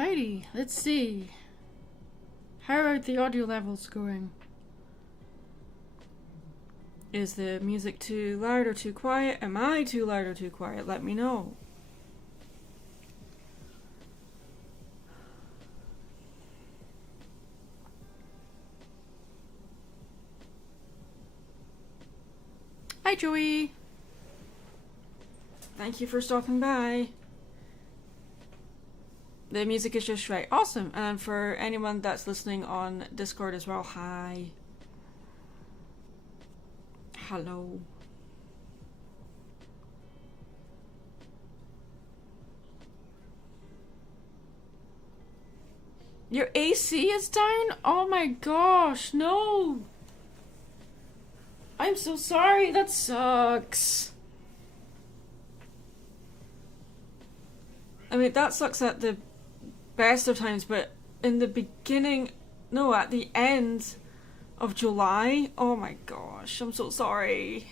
Alrighty, let's see. How are the audio levels going? Is the music too loud or too quiet? Am I too loud or too quiet? Let me know. Hi Joey! Thank you for stopping by. The music is just right. Awesome! And for anyone that's listening on Discord as well, hi. Hello. Your AC is down? Oh my gosh, no! I'm so sorry, that sucks. I mean, that sucks at the best of times, but in the beginning, no, at the end of July, oh my gosh, I'm so sorry.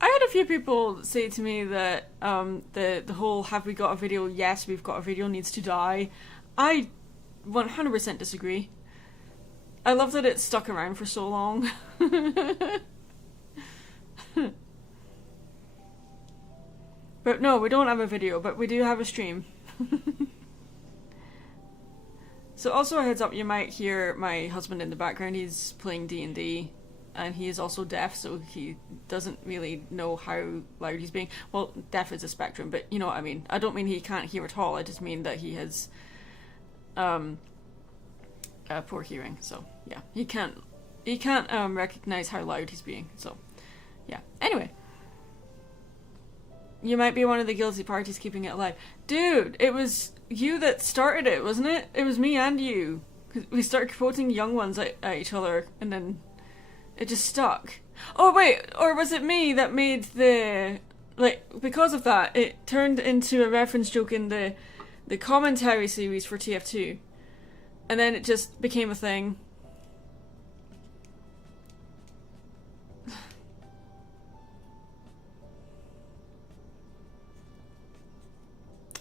I had a few people say to me that the whole "have we got a video? Yes, we've got a video" needs to die. I 100% disagree. I love that it's stuck around for so long. But no, we don't have a video, but we do have a stream. So also a heads up, you might hear my husband in the background. He's playing D&D. And he is also deaf, so he doesn't really know how loud he's being. Well, deaf is a spectrum, but you know what I mean. I don't mean he can't hear at all. I just mean that he has poor hearing. So yeah, he can't recognize how loud he's being. So yeah. Anyway, you might be one of the guilty parties keeping it alive, dude. It was you that started it, wasn't it? It was me and you. We started quoting young ones at each other, and then it just stuck. Oh wait, or was it me that made the... Like, because of that, it turned into a reference joke in the commentary series for TF2. And then it just became a thing.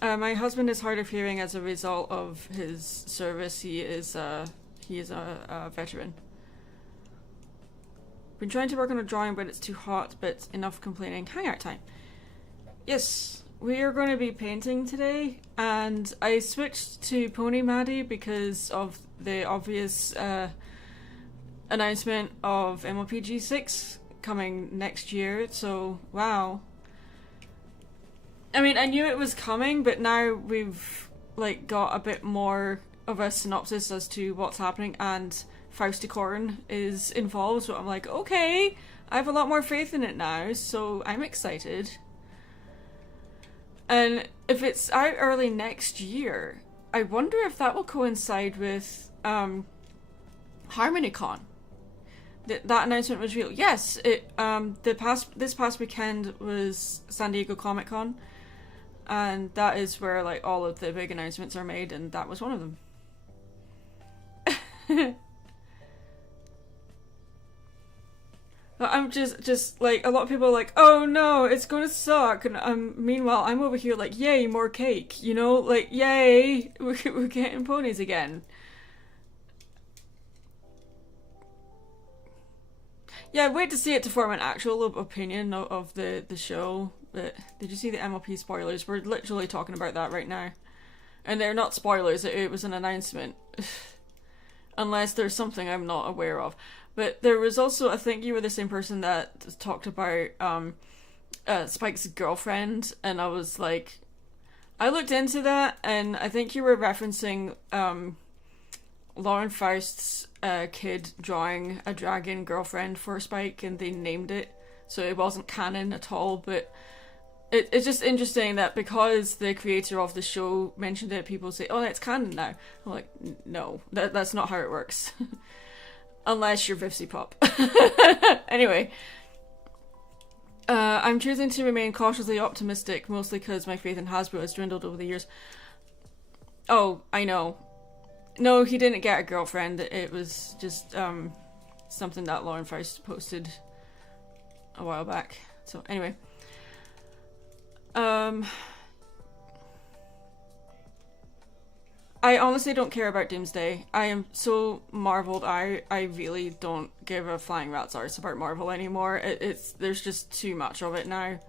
My husband is hard of hearing as a result of his service. He is a veteran. Been trying to work on a drawing, but it's too hot, but enough complaining. Hangout time. Yes, we are going to be painting today, and I switched to Pony Maddie because of the obvious announcement of MLPG 6 coming next year, so wow. I mean, I knew it was coming, but now we've like got a bit more of a synopsis as to what's happening, and Fausticorn is involved, so I'm like, okay, I have a lot more faith in it now, so I'm excited. And if it's out early next year, I wonder if that will coincide with HarmonyCon. That announcement was real. Yes, this past weekend was San Diego Comic Con, and that is where like all of the big announcements are made, and that was one of them. I'm just like, a lot of people are like, oh no, it's gonna suck, and meanwhile I'm over here like, yay, more cake, you know, like, yay, we're getting ponies again. Yeah, wait to see it to form an actual opinion of the show. But did you see the MLP spoilers? We're literally talking about that right now, and they're not spoilers. It was an announcement, unless there's something I'm not aware of. But there was also, I think you were the same person that talked about Spike's girlfriend, and I was like, I looked into that, and I think you were referencing Lauren Faust's kid drawing a dragon girlfriend for Spike, and they named it, so it wasn't canon at all. But it's just interesting that because the creator of the show mentioned it, people say, oh, it's canon now. I'm like, no, that's not how it works. Unless you're Vivsy Pop. Anyway. I'm choosing to remain cautiously optimistic, mostly because my faith in Hasbro has dwindled over the years. Oh, I know. No, he didn't get a girlfriend. It was just something that Lauren Faust posted a while back. So anyway, I honestly don't care about Doomsday. I am so marveled. I really don't give a flying rat's arse about Marvel anymore. It's there's just too much of it now.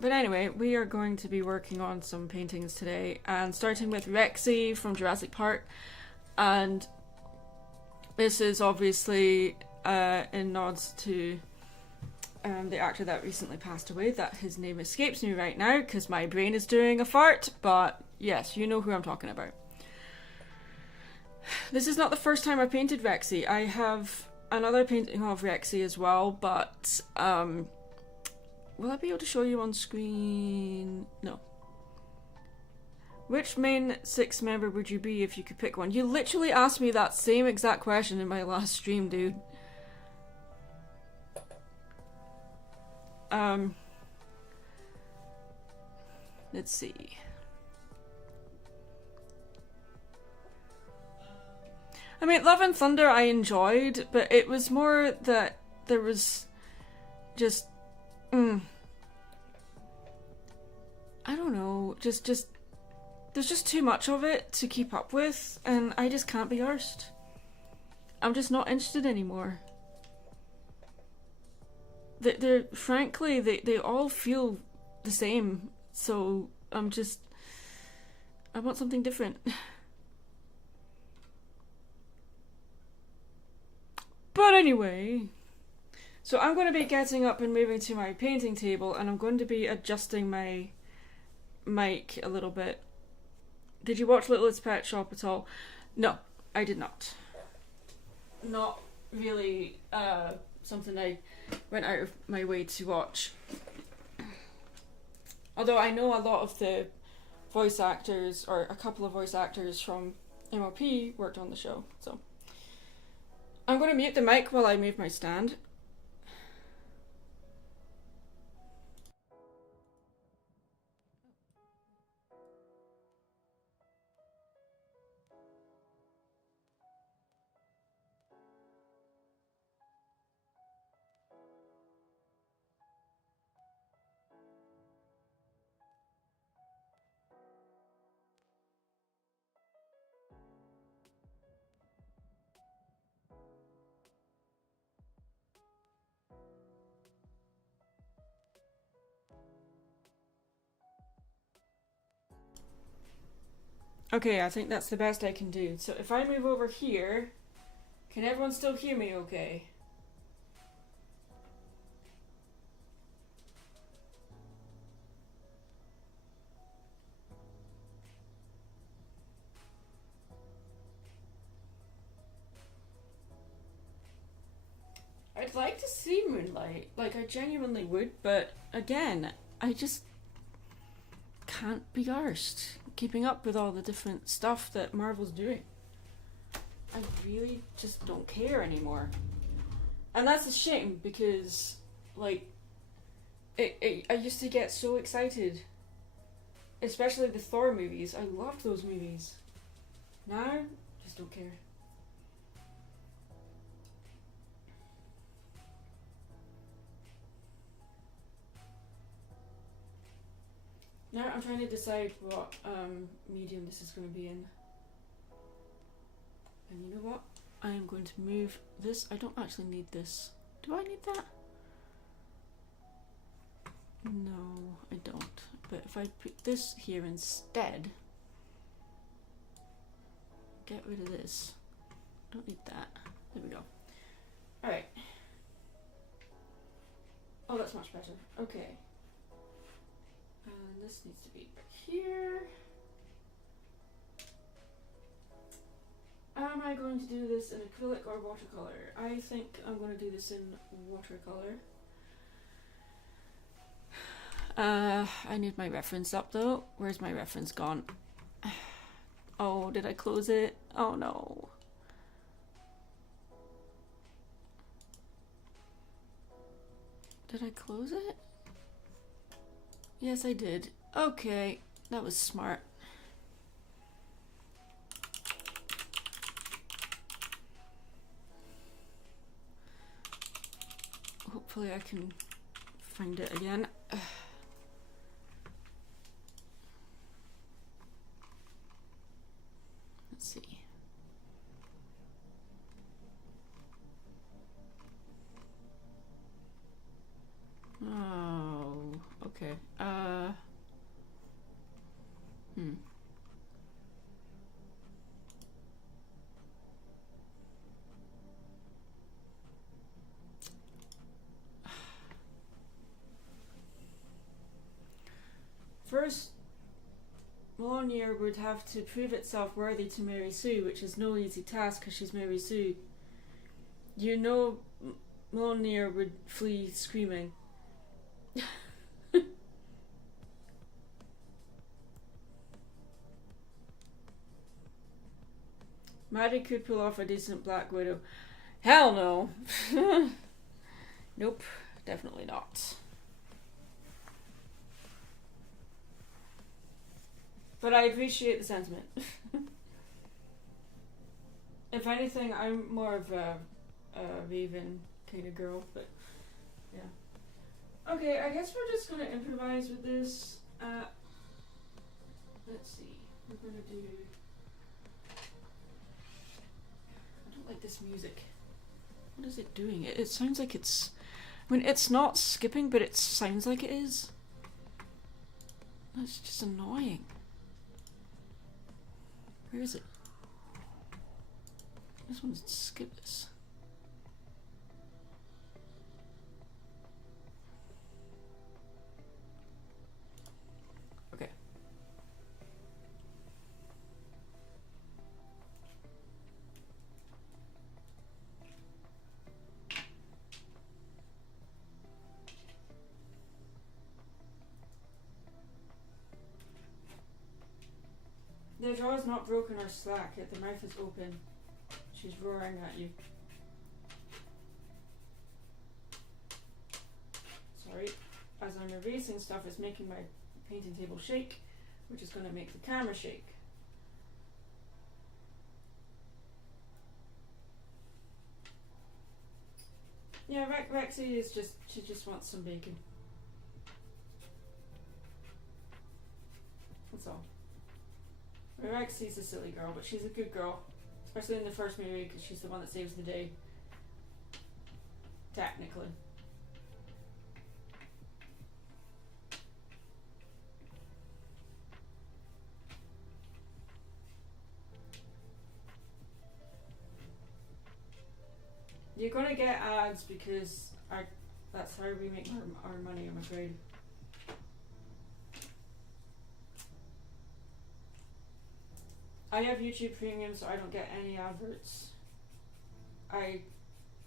But anyway, we are going to be working on some paintings today, and starting with Rexy from Jurassic Park. And this is obviously in nods to the actor that recently passed away, that his name escapes me right now because my brain is doing a fart, but yes, you know who I'm talking about. This is not the first time I painted Rexy. I have another painting of Rexy as well, but will I be able to show you on screen? No. Which main 6 member would you be if you could pick one? You literally asked me that same exact question in my last stream, dude. Let's see. I mean, Love and Thunder I enjoyed, but it was more that there was just I don't know, just there's just too much of it to keep up with, and I just can't be arsed. I'm just not interested anymore. They're frankly, they all feel the same, so I want something different. But anyway, so I'm going to be getting up and moving to my painting table, and I'm going to be adjusting my mic a little bit. Did you watch Littlest Pet Shop at all? No, I did not. Not really something I went out of my way to watch. Although I know a lot of the voice actors, or a couple of voice actors from MLP worked on the show, so. I'm going to mute the mic while I move my stand. Okay, I think that's the best I can do. So if I move over here, can everyone still hear me okay? I'd like to see Moonlight, like I genuinely would, but again, I just can't be arsed keeping up with all the different stuff that Marvel's doing. I really just don't care anymore. And that's a shame, because, like, I used to get so excited. Especially the Thor movies. I loved those movies. Now, just don't care. Now I'm trying to decide what medium this is going to be in. And you know what? I am going to move this. I don't actually need this. Do I need that? No, I don't. But if I put this here instead, get rid of this. Don't need that. There we go. Alright. Oh, that's much better. Okay. And this needs to be back here. Am I going to do this in acrylic or watercolor? I think I'm going to do this in watercolor. I need my reference up though. Where's my reference gone? Oh, did I close it? Oh no. Did I close it? Yes, I did. Okay, that was smart. Hopefully I can find it again. Let's see. Oh, okay. First, Mjolnir would have to prove itself worthy to Mary Sue, which is no easy task because she's Mary Sue. You know Mjolnir would flee screaming. Maddie could pull off a decent Black Widow. Hell no. Nope, definitely not. But I appreciate the sentiment. If anything, I'm more of a Raven kind of girl, but yeah. Okay, I guess we're just gonna improvise with this. Let's see. We're gonna do. I don't like this music. What is it doing? It sounds like it's. I mean, it's not skipping, but it sounds like it is. That's just annoying. Where is it? This one's skip this. Okay. The jaw is not broken or slack, yet the mouth is open. She's roaring at you. Sorry. As I'm erasing stuff, it's making my painting table shake, which is going to make the camera shake. Yeah, Rexy is just, she just wants some bacon. That's all. Rexy's a silly girl, but she's a good girl. Especially in the first movie, because she's the one that saves the day. Technically. You're gonna get ads because that's how we make our money, I'm afraid. I have YouTube Premium, so I don't get any adverts. I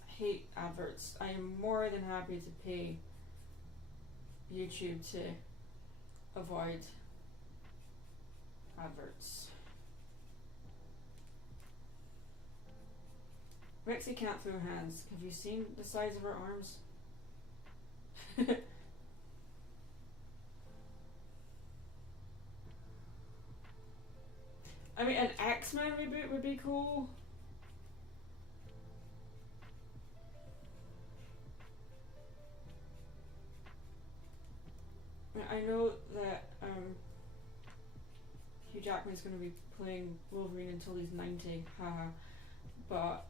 hate adverts. I am more than happy to pay YouTube to avoid adverts. Rexy can't throw hands. Have you seen the size of her arms? I mean, an X-Men reboot would be cool. I know that Hugh Jackman's going to be playing Wolverine until he's 90, haha. But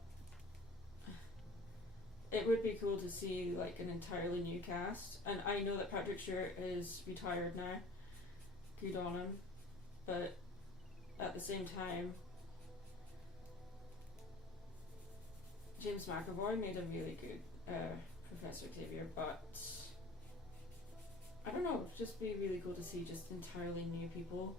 it would be cool to see like an entirely new cast. And I know that Patrick Stewart is retired now. Good on him. But at the same time, James McAvoy made a really good Professor Xavier, but I don't know, it'd just be really cool to see just entirely new people.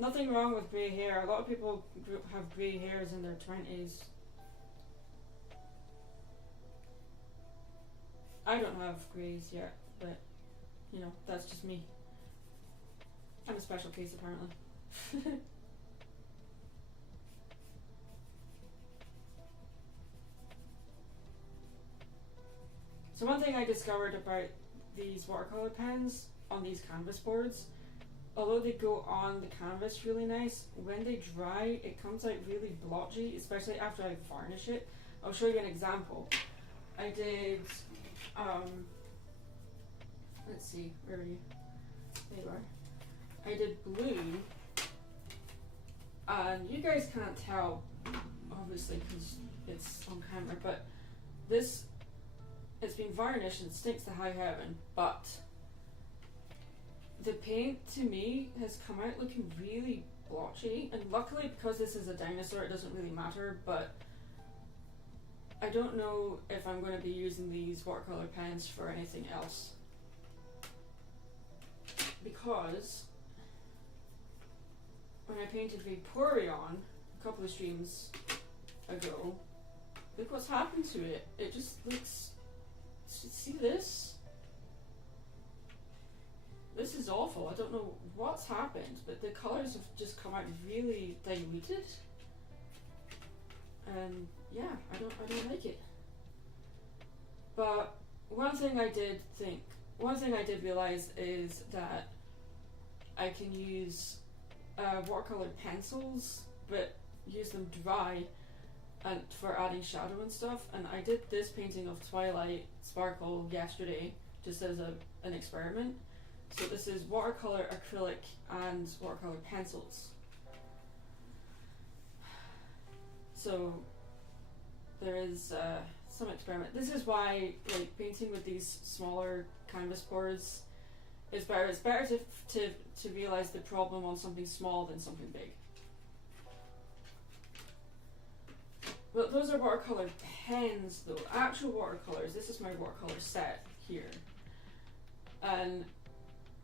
Nothing wrong with grey hair. A lot of people have grey hairs in their 20s. I don't have greys yet, but you know, that's just me. I'm a special case apparently. So one thing I discovered about these watercolor pens on these canvas boards, although they go on the canvas really nice, when they dry it comes out really blotchy, especially after I varnish it. I'll show you an example. I did, let's see, where are you? There you are. I did blue, and you guys can't tell, obviously, because it's on camera, but this, it's been varnished and it stinks to high heaven, but the paint to me has come out looking really blotchy, and luckily because this is a dinosaur it doesn't really matter, but I don't know if I'm going to be using these watercolor pens for anything else, because when I painted Vaporeon a couple of streams ago, look what's happened to it. It just looks, see this? This is awful. I don't know what's happened, but the colours have just come out really diluted. And yeah, I don't like it. But one thing I did realise is that I can use watercolour pencils, but use them dry and for adding shadow and stuff. And I did this painting of Twilight Sparkle yesterday just as an experiment. So this is watercolor, acrylic, and watercolor pencils. So there is some experiment. This is why, like, painting with these smaller canvas boards is better. It's better to realize the problem on something small than something big. But those are watercolor pens, though. Actual watercolors. This is my watercolor set here, and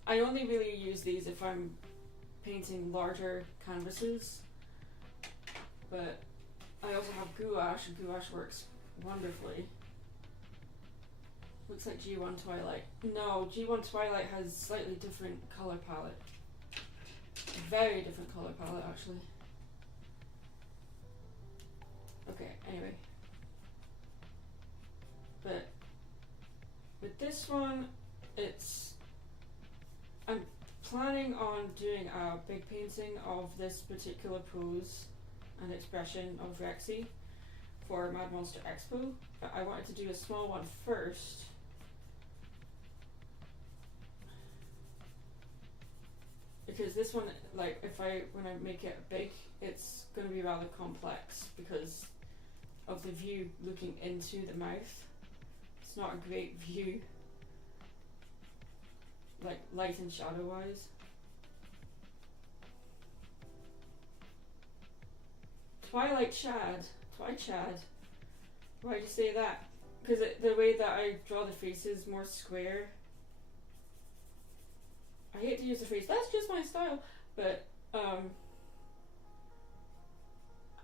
I only really use these if I'm painting larger canvases. But I also have gouache, and gouache works wonderfully. Looks like G1 Twilight. No, G1 Twilight has slightly different colour palette. Very different colour palette, actually. Okay, anyway. But with this one, I'm planning on doing a big painting of this particular pose and expression of Rexy for Mad Monster Expo, but I wanted to do a small one first. Because this one, like, when I make it big, it's going to be rather complex because of the view looking into the mouth. It's not a great view, like light and shadow wise. Twilight Chad. Why'd you say that? Because the way that I draw the face is more square. I hate to use the phrase, that's just my style, but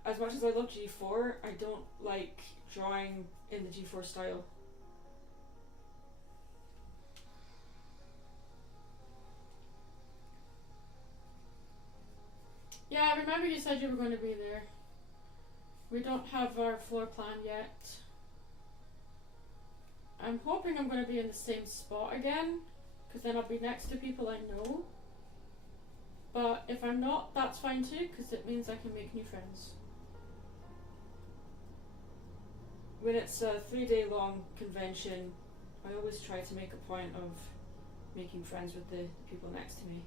as much as I love G4, I don't like drawing in the G4 style. Yeah, I remember you said you were going to be there. We don't have our floor plan yet. I'm hoping I'm going to be in the same spot again, because then I'll be next to people I know. But if I'm not, that's fine too, because it means I can make new friends. When it's a 3-day long convention, I always try to make a point of making friends with the people next to me.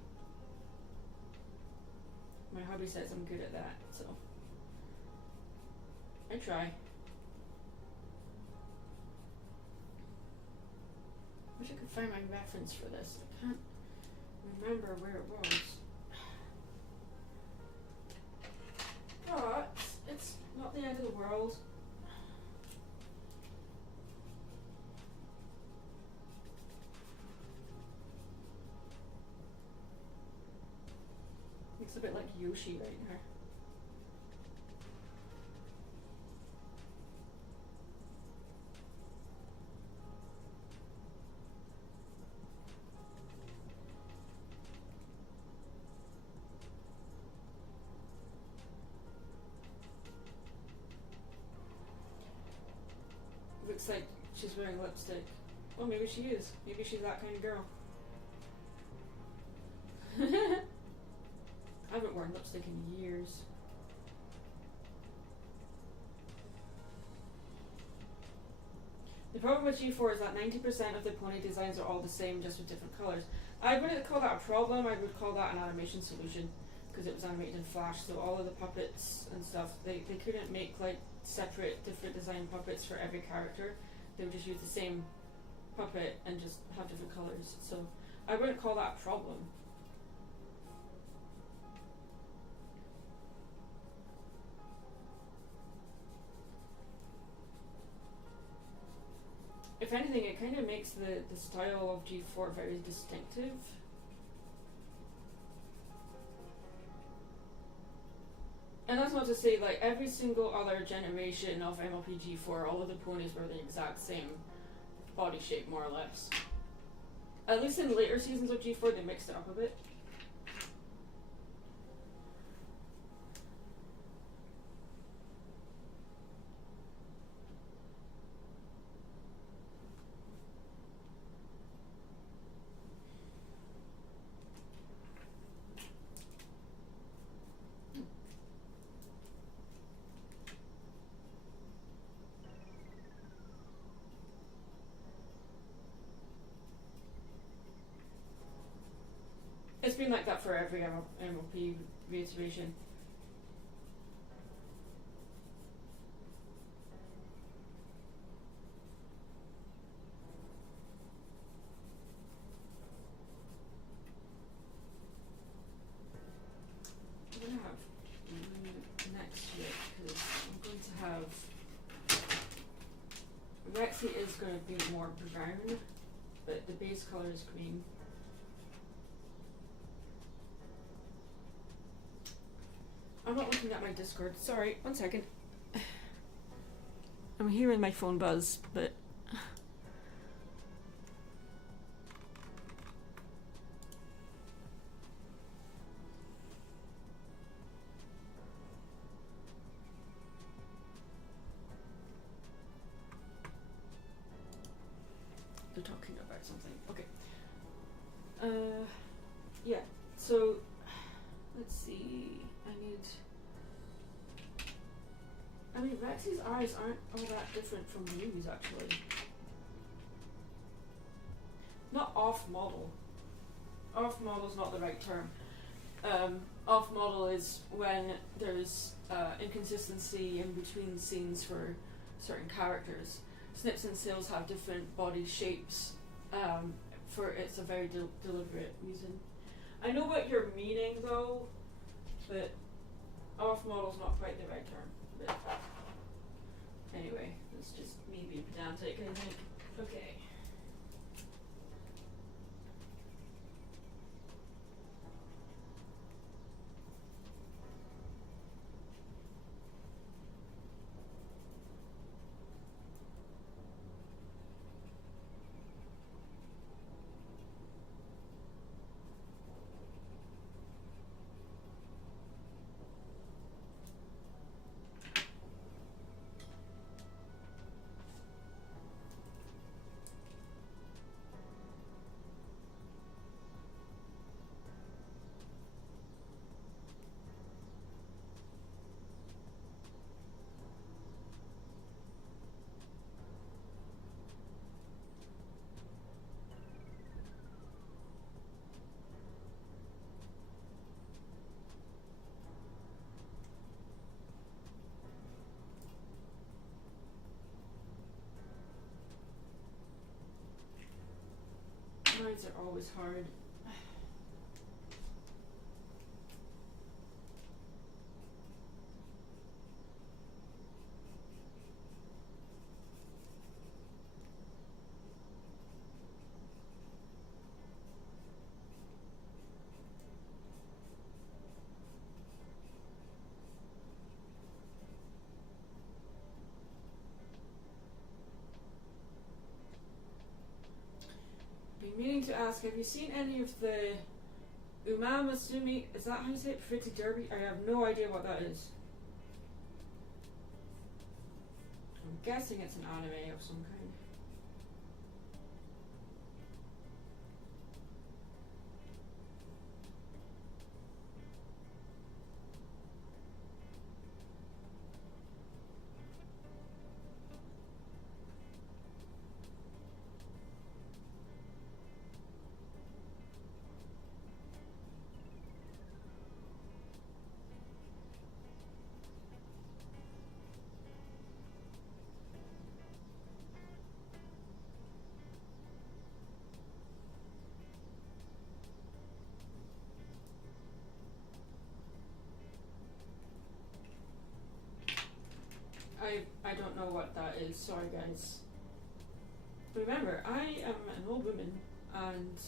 My hubby says I'm good at that, so I try. Wish I could find my reference for this. I can't remember where it was. But it's not the end of the world. Looks a bit like Yoshi right now. Looks like she's wearing lipstick. Well, maybe she is. Maybe she's that kind of girl. I haven't worn lipstick in years. The problem with G4 is that 90% of the pony designs are all the same, just with different colours. I wouldn't call that a problem, I would call that an animation solution, because it was animated in Flash, so all of the puppets and stuff, they couldn't make like separate, different design puppets for every character. They would just use the same puppet and just have different colours, so I wouldn't call that a problem. If anything, it kind of makes the style of G4 very distinctive. And that's not to say, like, every single other generation of MLP G4, all of the ponies were the exact same body shape, more or less. At least in later seasons of G4, they mixed it up a bit. It's been like that for every MLP reiteration. I'm going to have next week, because I'm going to have Rexy is going to be more brown, but the base colour is green. I'm not looking at my Discord. Sorry, one second. I'm hearing my phone buzz, but they're talking about something. Okay. Yeah. So let's see. I mean, Rexy's eyes aren't all that different from Lou's, actually. Not off-model. Off-model's not the right term. Off-model is when there's inconsistency in between scenes for certain characters. Snips and Sails have different body shapes. It's a very deliberate reason. I know what you're meaning, though, but off-model's not quite the right term. But anyway, it's just me being pedantic, I think. Okay. Lines are always hard. Meaning to ask, have you seen any of the Umamasumi, is that how you say it, Pretty Derby? I have no idea what that is. I'm guessing it's an anime of some kind. I don't know what that is, sorry guys. Remember, I am an old woman and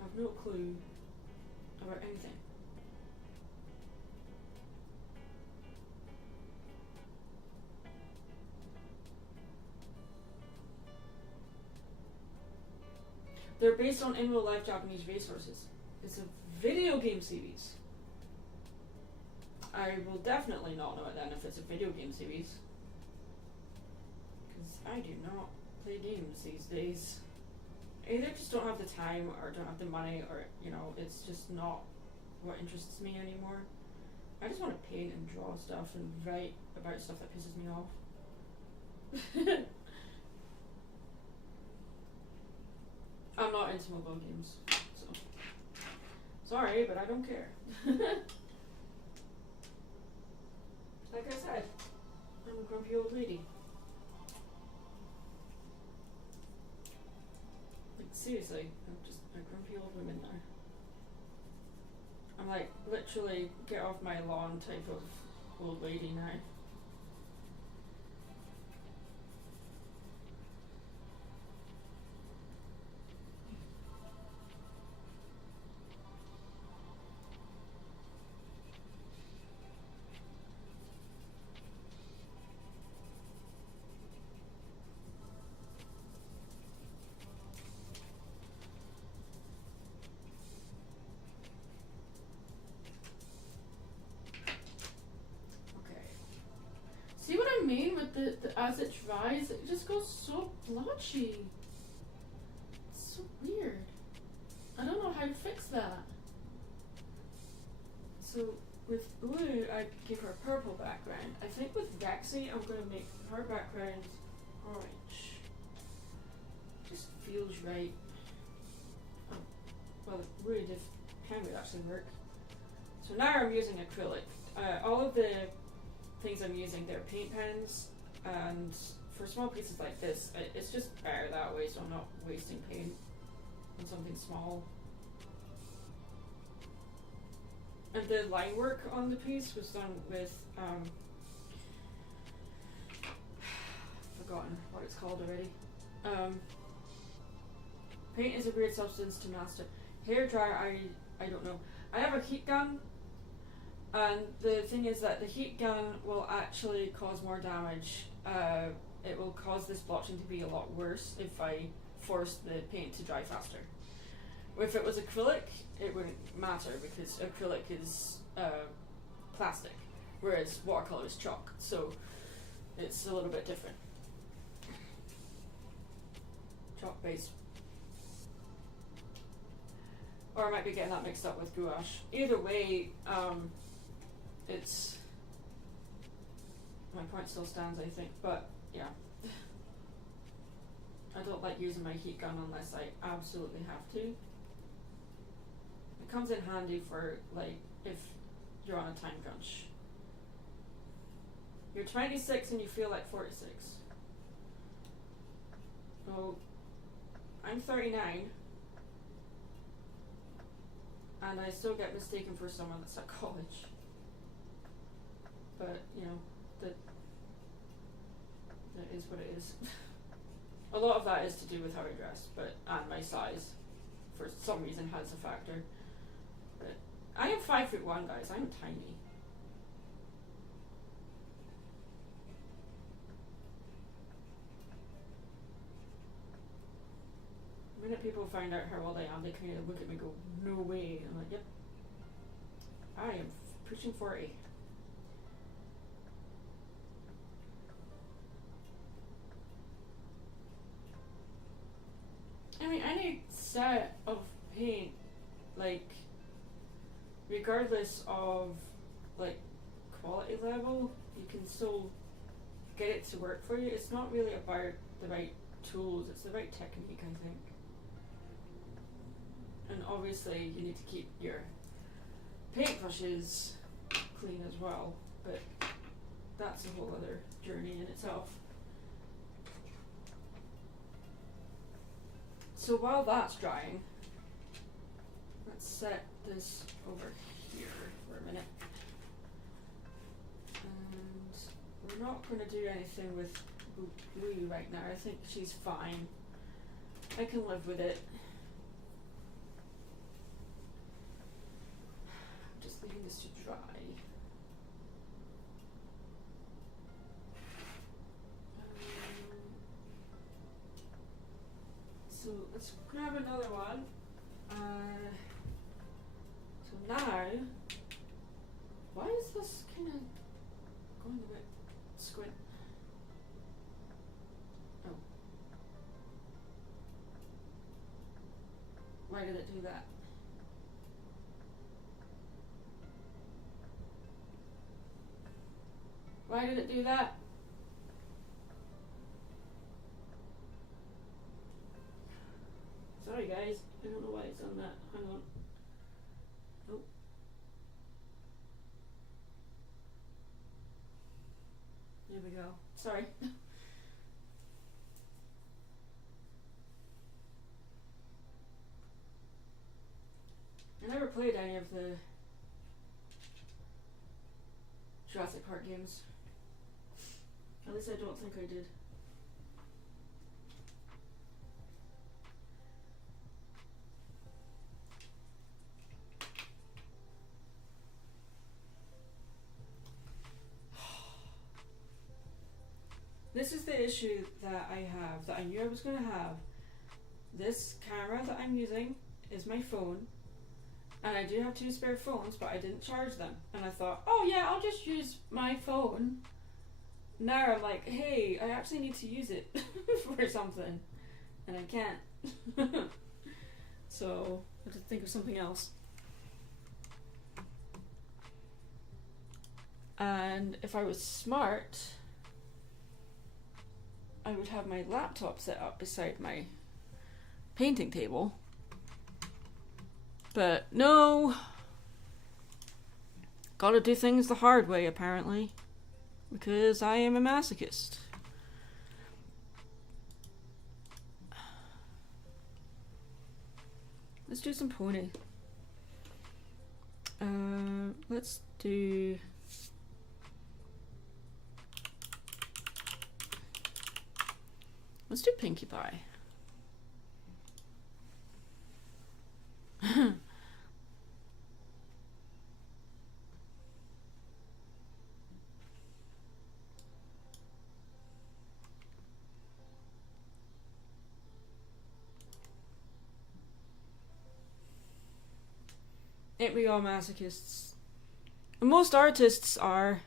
have no clue about anything. They're based on in real life Japanese racehorses. It's a video game series. I will definitely not know it then if it's a video game series. Because I do not play games these days. I either just don't have the time or don't have the money, or, you know, it's just not what interests me anymore. I just want to paint and draw stuff and write about stuff that pisses me off. I'm not into mobile games, so sorry, but I don't care. Like I said, I'm a grumpy old lady. Like, seriously, I'm just a grumpy old woman now. I'm like, literally, get off my lawn type of old lady now. See what I mean with the as it dries, it just goes so blotchy. It's so weird. I don't know how to fix that. So with blue, I give her a purple background. I think with Rexy, I'm going to make her background orange. Just feels right. Oh, well, it really can actually work. So now I'm using acrylic. All of the things I'm using, they're paint pens, and for small pieces like this, it's just better that way, so I'm not wasting paint on something small. And the line work on the piece was done with, forgotten what it's called already. Paint is a weird substance to master. Hair dryer, I don't know. I have a heat gun. And the thing is that the heat gun will actually cause more damage. It will cause this blotching to be a lot worse if I force the paint to dry faster. If it was acrylic, it wouldn't matter because acrylic is plastic, whereas watercolor is chalk, so it's a little bit different. Chalk base. Or I might be getting that mixed up with gouache. Either way, it's, my point still stands, I think, but yeah. I don't like using my heat gun unless I absolutely have to. It comes in handy for, like, if you're on a time crunch. You're 26 and you feel like 46. Well, I'm 39. And I still get mistaken for someone that's at college. But, you know, that is what it is. A lot of that is to do with how I dress, and my size, for some reason, has a factor. But I am 5'1", guys. I'm tiny. The minute people find out how old I am, they kind of look at me and go, "No way." I'm like, "Yep, I am pushing 40." I mean, any set of paint, like, regardless of, like, quality level, you can still get it to work for you. It's not really about the right tools, it's the right technique, I think. And obviously, you need to keep your paintbrushes clean as well, but that's a whole other journey in itself. So while that's drying, let's set this over here for a minute. And we're not going to do anything with blue right now. I think she's fine. I can live with it. I'm just leaving this to dry. So let's grab another one. So now, why is this kind of going a bit squint? Oh. Why did it do that? Why did it do that? Sorry guys, I don't know why it's done that. Hang on. Oh. There we go. Sorry. I never played any of the Jurassic Park games. At least I don't think I did. This is the issue that I have, that I knew I was going to have. This camera that I'm using is my phone, and I do have 2 spare phones, but I didn't charge them. And I thought, oh yeah, I'll just use my phone. Now I'm like, hey, I actually need to use it for something, and I can't. So I have to think of something else. And if I was smart, I would have my laptop set up beside my painting table. But no, gotta do things the hard way apparently, because I am a masochist. Let's do some pony. Let's do... Let's do Pinkie Pie. Ain't we all masochists? Most artists are.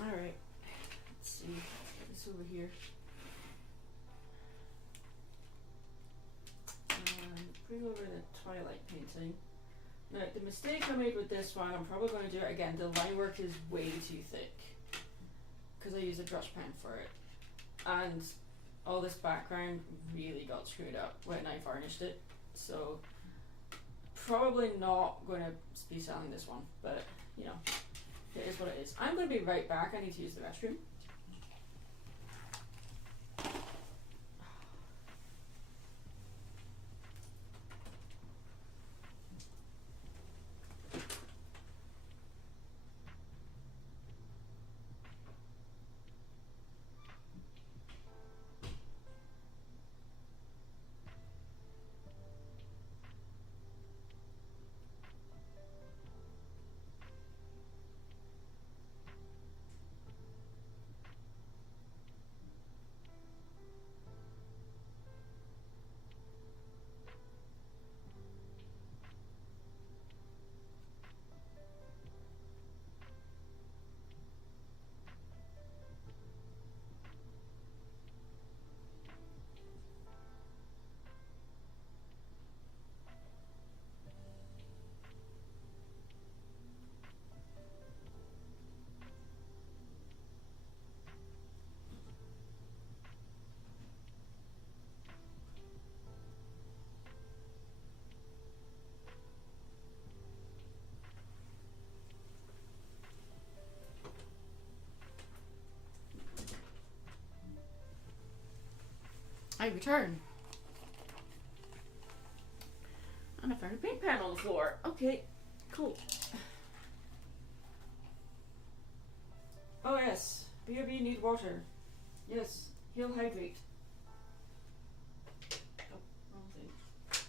Alright, let's see, let's get this over here. And bring over the Twilight painting. Now, the mistake I made with this one, I'm probably going to do it again. The line work is way too thick because I used a brush pen for it. And all this background really got screwed up when I varnished it. So, probably not going to be selling this one, but you know. It is what it is. I'm going to be right back. I need to use the restroom. I return. And I found a paint pan on the floor. Okay, cool. Oh yes, BRB need water. Yes, he'll hydrate. Oh, wrong thing.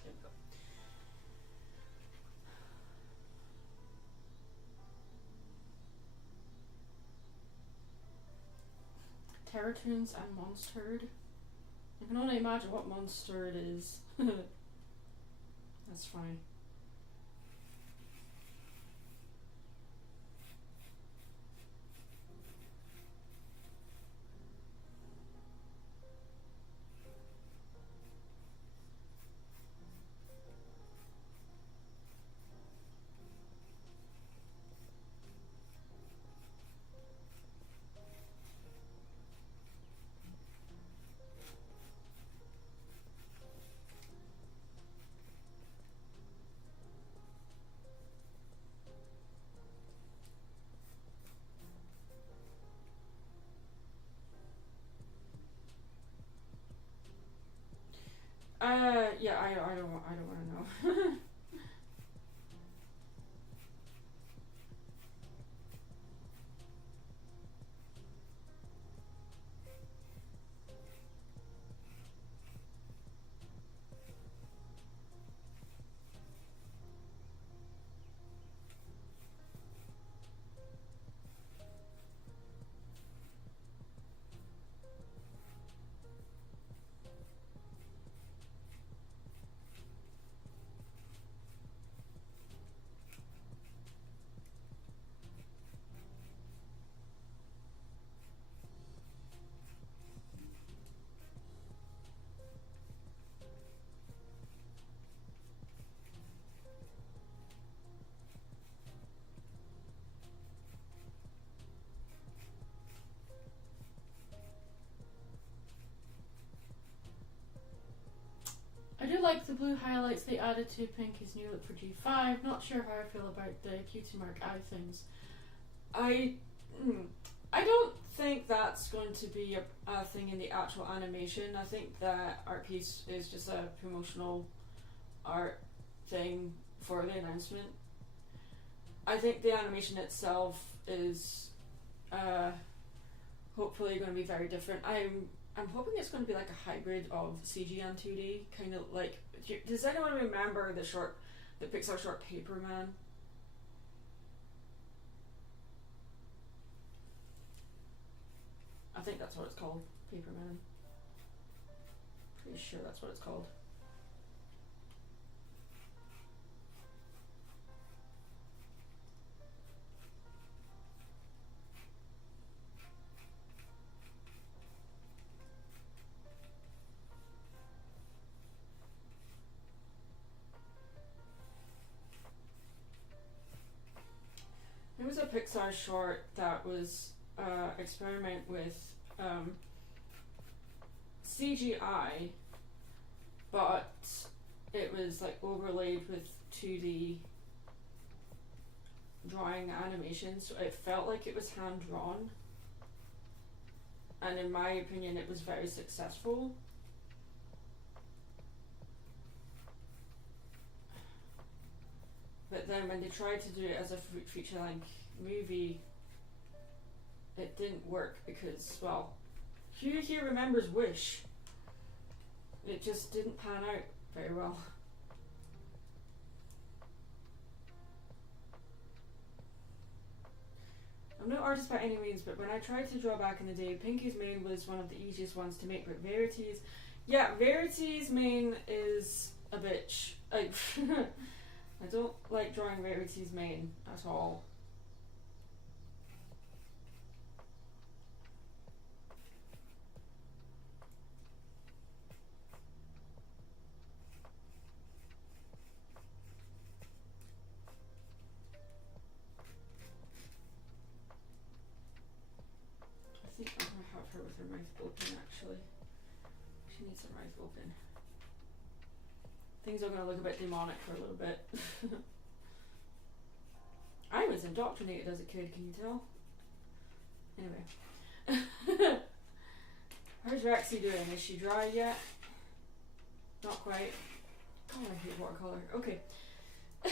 There we go. Terratoons and Monstered. I can only imagine what monster it is. That's fine. Yeah, I don't want to know. I do like the blue highlights they added to Pinky's new look for G5. Not sure how I feel about the cutie mark eye things. I don't think that's going to be a thing in the actual animation. I think that art piece is just a promotional art thing for the announcement. I think the animation itself is hopefully going to be very different. I'm hoping it's going to be like a hybrid of CG and 2D, kind of like. Does anyone remember the Pixar short Paper Man? I think that's what it's called, Paper Man. Pretty sure that's what it's called. It was a Pixar short that was experiment with CGI, but it was like overlaid with 2D drawing animation, so it felt like it was hand drawn. And in my opinion, it was very successful. But then when they tried to do it as a feature-length movie, it didn't work because, well, who here remembers Wish? It just didn't pan out very well. I'm no artist by any means, but when I tried to draw back in the day, Pinky's mane was one of the easiest ones to make, but Verity's... Yeah, Verity's mane is a bitch. Like... I don't like drawing Verity's mane at all. I think I'm going to have her with her mouth open actually. She needs her mouth open. Things are going to look a bit demonic for a little bit. I was indoctrinated as a kid, can you tell? Anyway. How's Rexy doing? Is she dry yet? Not quite. God, I hate watercolor. Okay. God,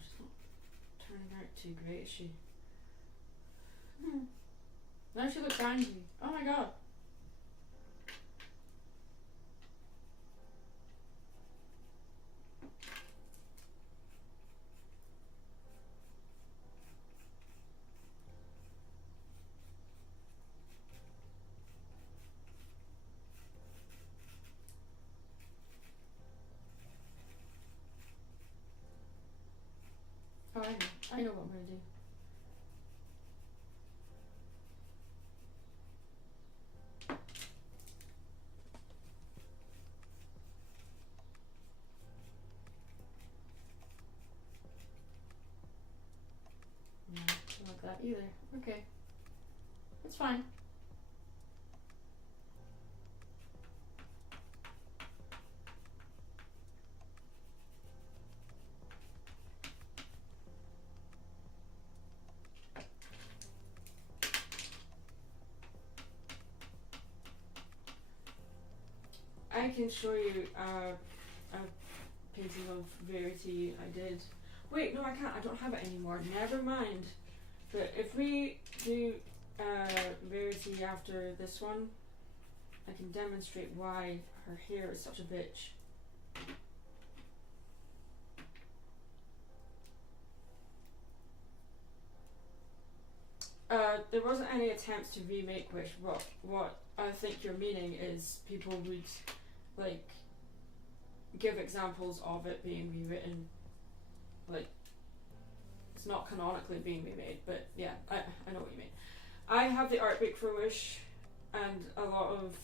she's not turning out too great, is she? Now she looks angry. Oh my god. Oh, I know. I know what I'm gonna do. No, not like that either. Okay. It's fine. I can show you a painting of Verity I did. Wait, no, I can't. I don't have it anymore. Never mind. But if we do Verity after this one, I can demonstrate why her hair is such a bitch. There wasn't any attempts to remake Wish. What I think you're meaning is people would like give examples of it being rewritten, like it's not canonically being remade, but yeah, I know what you mean. I have the art book for Wish, and a lot of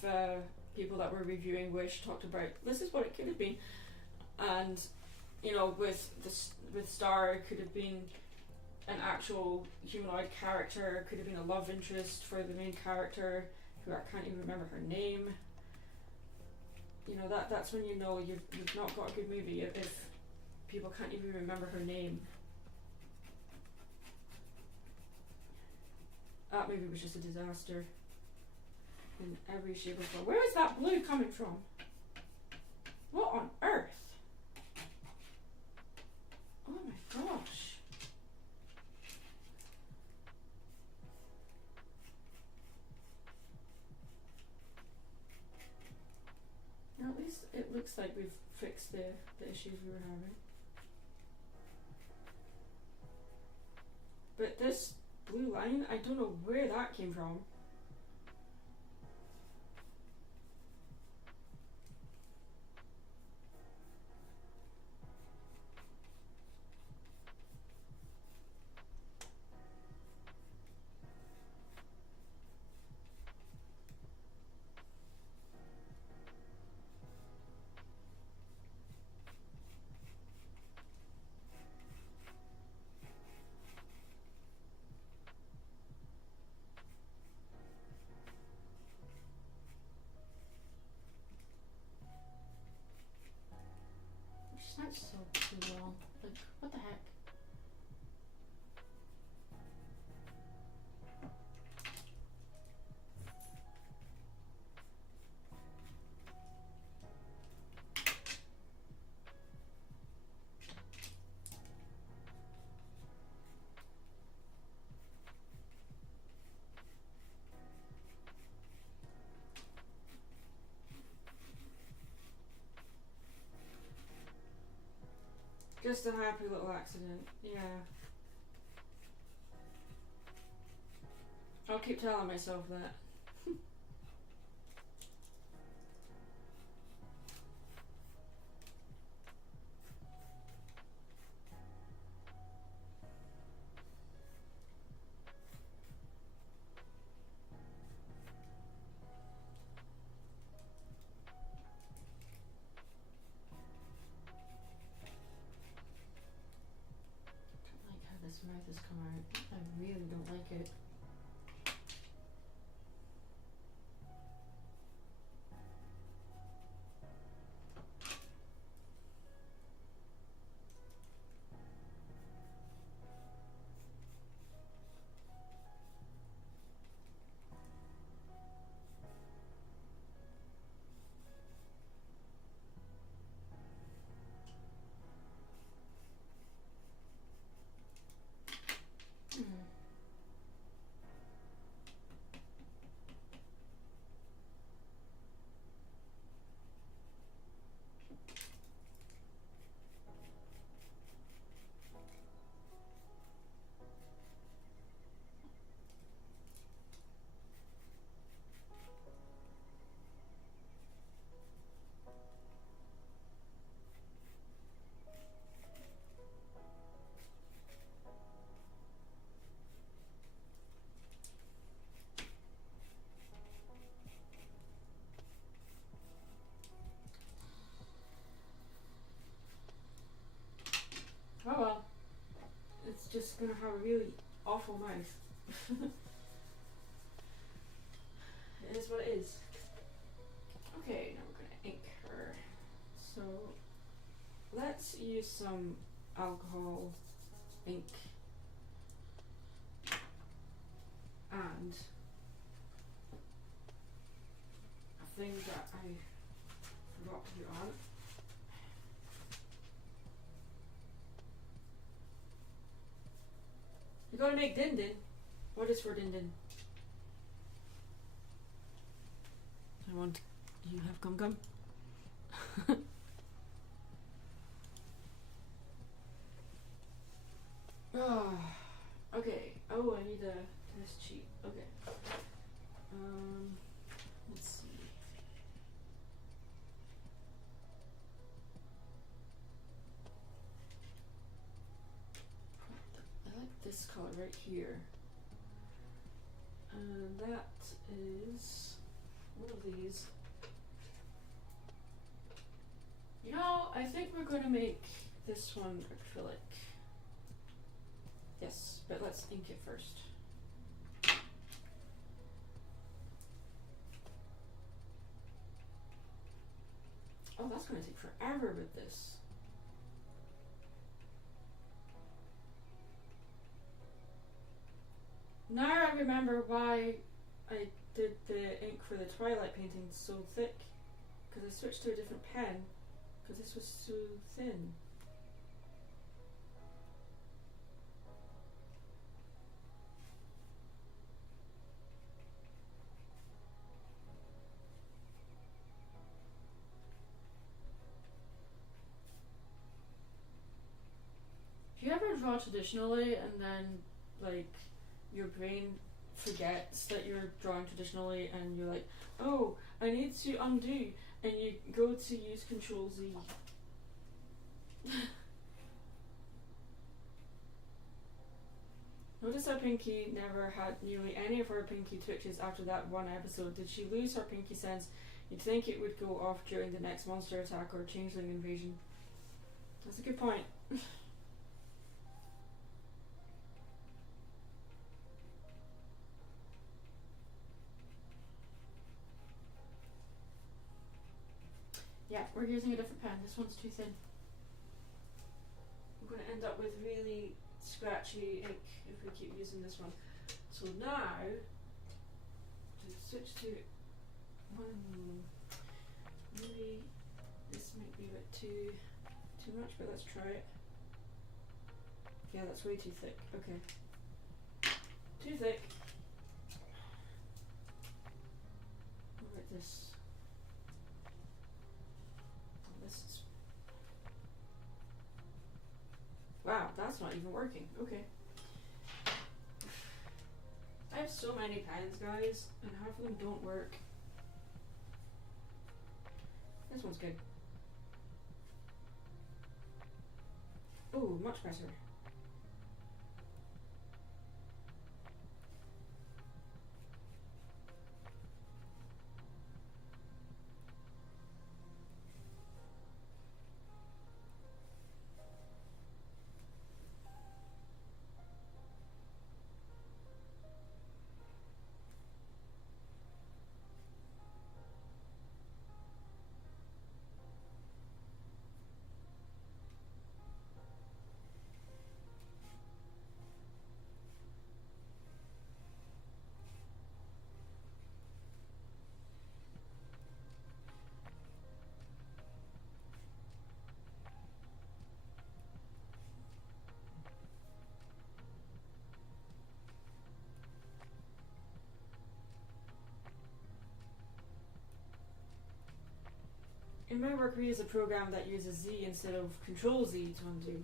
people that were reviewing Wish talked about this is what it could have been, and you know, with Star, it could have been an actual humanoid character, could have been a love interest for the main character, who I can't even remember her name. You know, that's when you know you've not got a good movie if people can't even remember her name. That movie was just a disaster in every shape or form. Where is that blue coming from? What on earth? Oh my gosh. Now at least it looks like we've fixed the issues we were having. But this blue line, I don't know where that came from. That's so too long. Like, what the heck? Just a happy little accident, yeah. I'll keep telling myself that. come out. I really don't like it. Oh well. It's just gonna have a really awful mouth. It is what it is. Okay, now we're gonna ink her. So let's use some alcohol ink and a thing that I forgot to put on. You're gonna make din din. What is for din din? I want you have gum gum. Okay. Oh, I need a test sheet. Okay. Let's see. I like this color right here. And that is one of these. You know, I think we're going to make this one acrylic. Yes, but let's ink it first. Oh, that's going to take forever with this. Now I remember why I did the ink for the Twilight painting so thick. Because I switched to a different pen. Because this was so thin. Do you ever draw traditionally and then, like, your brain forgets that you're drawing traditionally and you're like, oh, I need to undo, and you go to use Control Z. Notice how Pinky never had nearly any of her pinky twitches after that one episode. Did she lose her pinky sense? You'd think it would go off during the next monster attack or changeling invasion. That's a good point. Yeah, we're using a different pen. This one's too thin. We're going to end up with really scratchy ink if we keep using this one. So now, to switch to maybe this might be a bit too much, but let's try it. Yeah, that's way too thick. Okay. Too thick. What about this? Oh, this is... Wow, that's not even working. Okay. I have so many pens, guys, and half of them don't work. This one's good. Oh, much better. in my work we use a program that uses Z instead of Control Z to undo.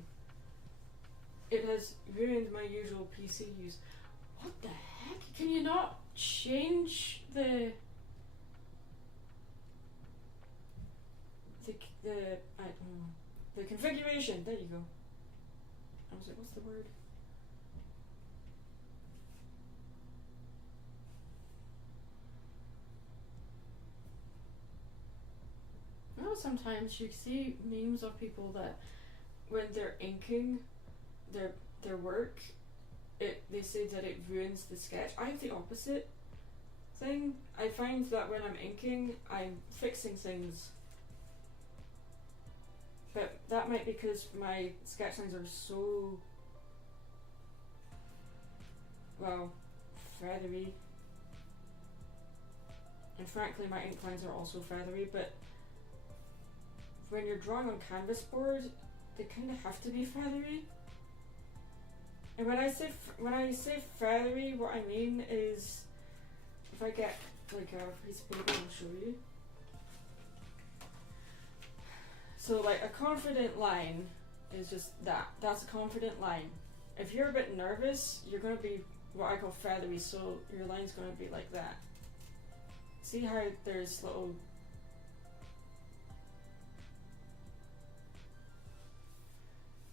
It has ruined my usual PC use. What the heck? Can you not change the I don't know, the configuration? There you go. I was like, what's the word? You know, sometimes you see memes of people that when they're inking their work, they say that it ruins the sketch. I have the opposite thing. I find that when I'm inking, I'm fixing things. But that might be because my sketch lines are so, well, feathery. And frankly, my ink lines are also feathery, but when you're drawing on canvas board, they kind of have to be feathery. And when I say feathery, what I mean is, if I get like a piece of paper, I'll show you. So like a confident line is just that. That's a confident line. If you're a bit nervous, you're going to be what I call feathery, so your line's going to be like that. See how there's little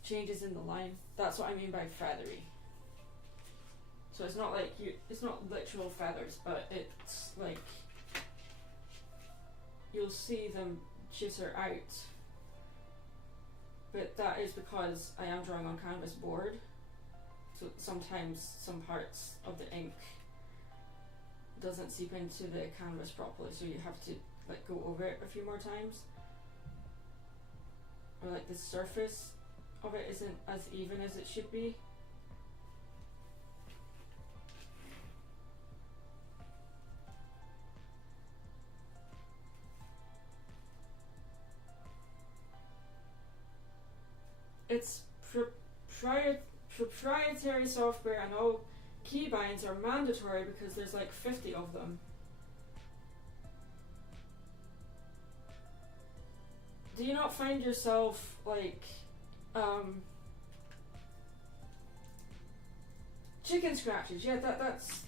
changes in the line? That's what I mean by feathery. So it's not like it's not literal feathers, but it's like you'll see them chitter out. But that is because I am drawing on canvas board, so sometimes some parts of the ink doesn't seep into the canvas properly, so you have to like go over it a few more times. Or like the surface of it isn't as even as it should be. It's proprietary software, and all keybinds are mandatory because there's like 50 of them. Do you not find yourself like chicken scratches? Yeah, that's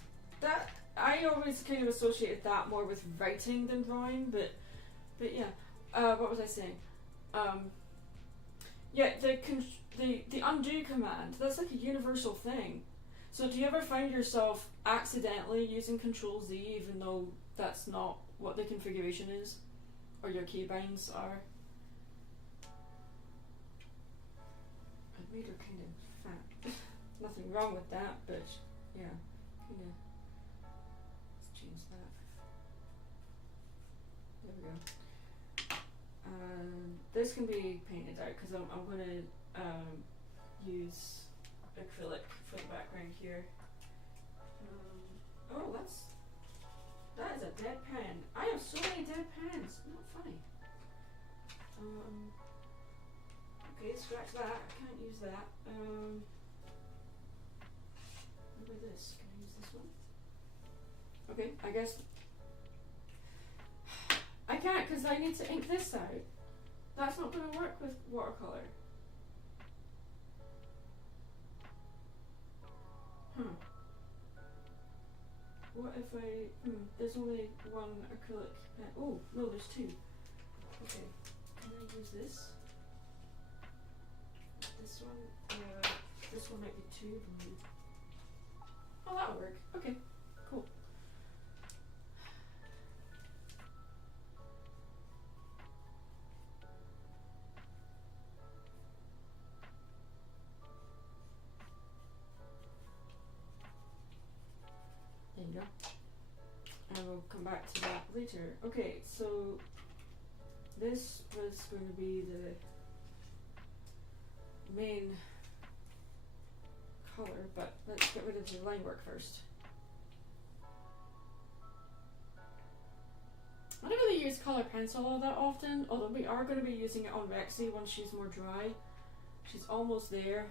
I always kind of associated that more with writing than drawing, but yeah. What was I saying? Yeah, the undo command, that's like a universal thing. So do you ever find yourself accidentally using Control Z even though that's not what the configuration is or your keybinds are? I made her kind of fat. Nothing wrong with that, but yeah, kind of. Let's change that. There we go. This can be painted out because I'm going to use acrylic for the background here. Oh, that is a dead pen. I have so many dead pens. Not funny. Okay, scratch that. I can't use that. What about this? Can I use this one? Okay, I guess I can't because I need to ink this out. That's not going to work with watercolor. What if I... there's only one acrylic pen. Oh, no, there's two. Okay, can I use this? This one? This one might be two. Oh, that'll work. Okay, cool. There you go. And we'll come back to that later. Okay, so this was going to be the main color, but let's get rid of the line work first. I don't really use colour pencil all that often, although we are going to be using it on Rexy once she's more dry. She's almost there.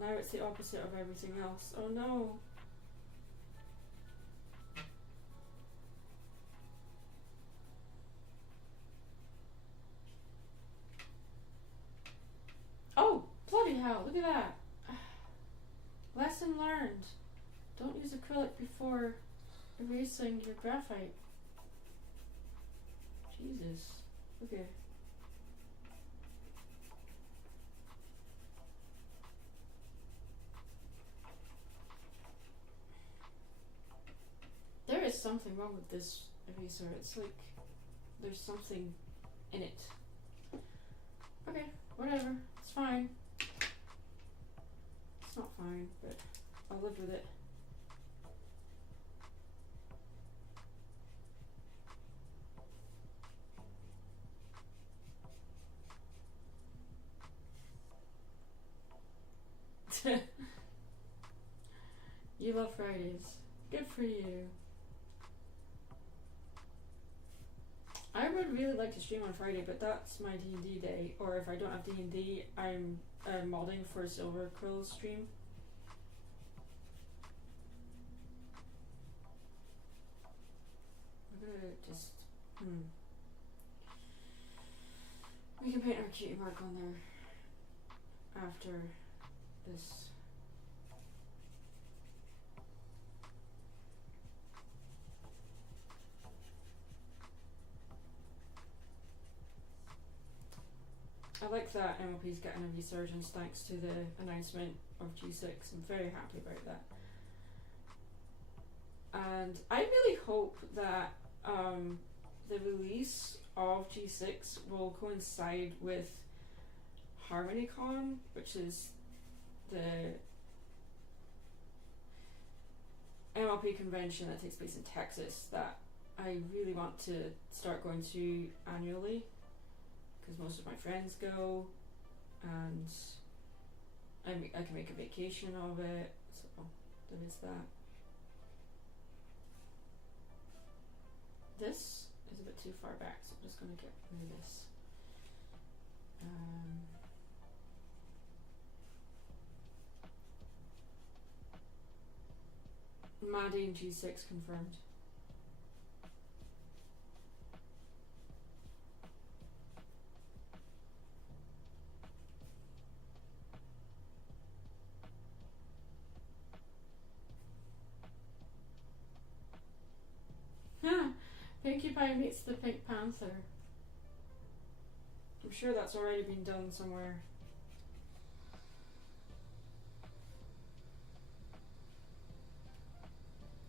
Now it's the opposite of everything else. Oh no. hell? Look at that. Lesson learned. Don't use acrylic before erasing your graphite. Jesus. Okay. There is something wrong with this eraser. It's like there's something in it. Okay, whatever. It's fine. It's not fine, but I'll live with it. You love Fridays. Good for you. I would really like to stream on Friday, but that's my D&D day. Or if I don't have D&D, I'm modding for a Silver Quill stream. I'm gonna just... We can paint our cutie mark on there after this. I like that MLP's getting a resurgence thanks to the announcement of G6. I'm very happy about that. And I really hope that the release of G6 will coincide with HarmonyCon, which is the MLP convention that takes place in Texas that I really want to start going to annually, because most of my friends go, and I can make a vacation of it, so there is that. This is a bit too far back, so I'm just going to get rid of this. Maddie and G6 confirmed. Pinkie Pie meets the Pink Panther. I'm sure that's already been done somewhere.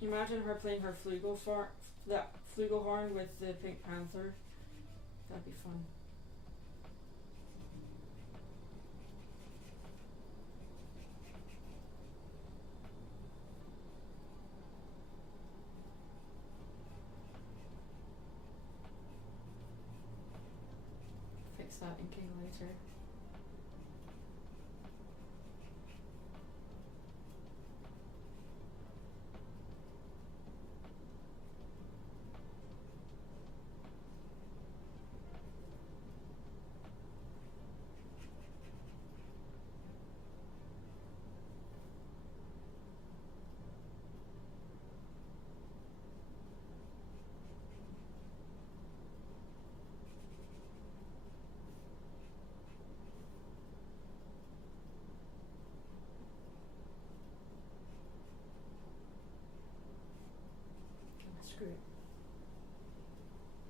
Imagine her playing her flugelhorn with the Pink Panther. That'd be fun. Fix that inking later. Screw it.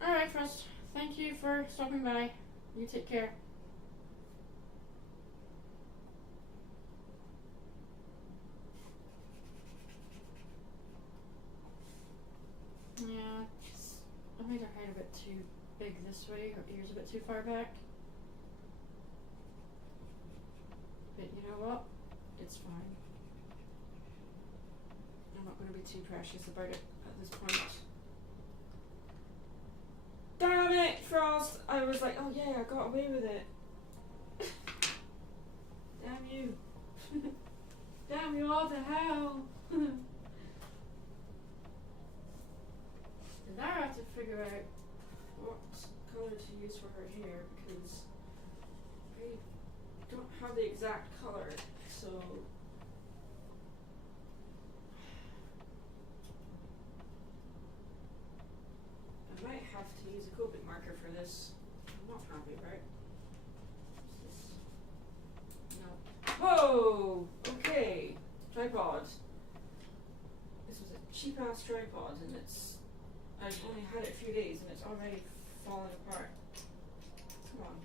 Alright, Frost. Thank you for stopping by. You take care. Yeah, I made her head a bit too big this way, her ears a bit too far back. But you know what? It's fine. I'm not going to be too precious about it at this point. Damn it, Frost! I was like, oh yeah, I got away with it. Damn you. Damn you all to hell. And now I have to figure out what colour to use for her hair, because I don't have the exact colour, so I might have to use a Copic marker for this. I'm not happy about. No. Ho! Okay. Tripod. This was a cheap ass tripod and I've only had it a few days and it's already falling apart. Come on.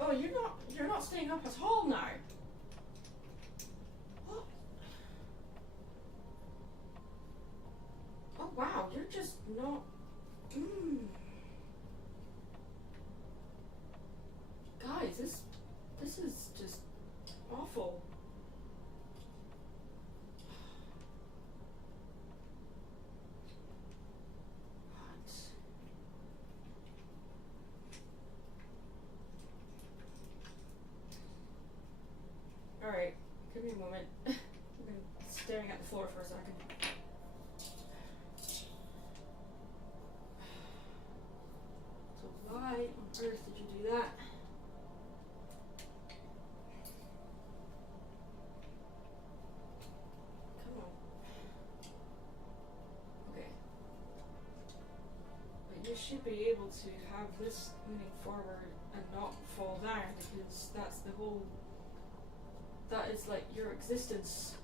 Oh, you're not staying up at all now. What? Oh wow, you're just not. Guys, this is just awful. Alright, give me a moment. I've been staring at the floor for a second. So why on earth did you do that? Come on. Okay. But you should be able to have this leaning forward and not fall down because that's the whole... That is like your existence.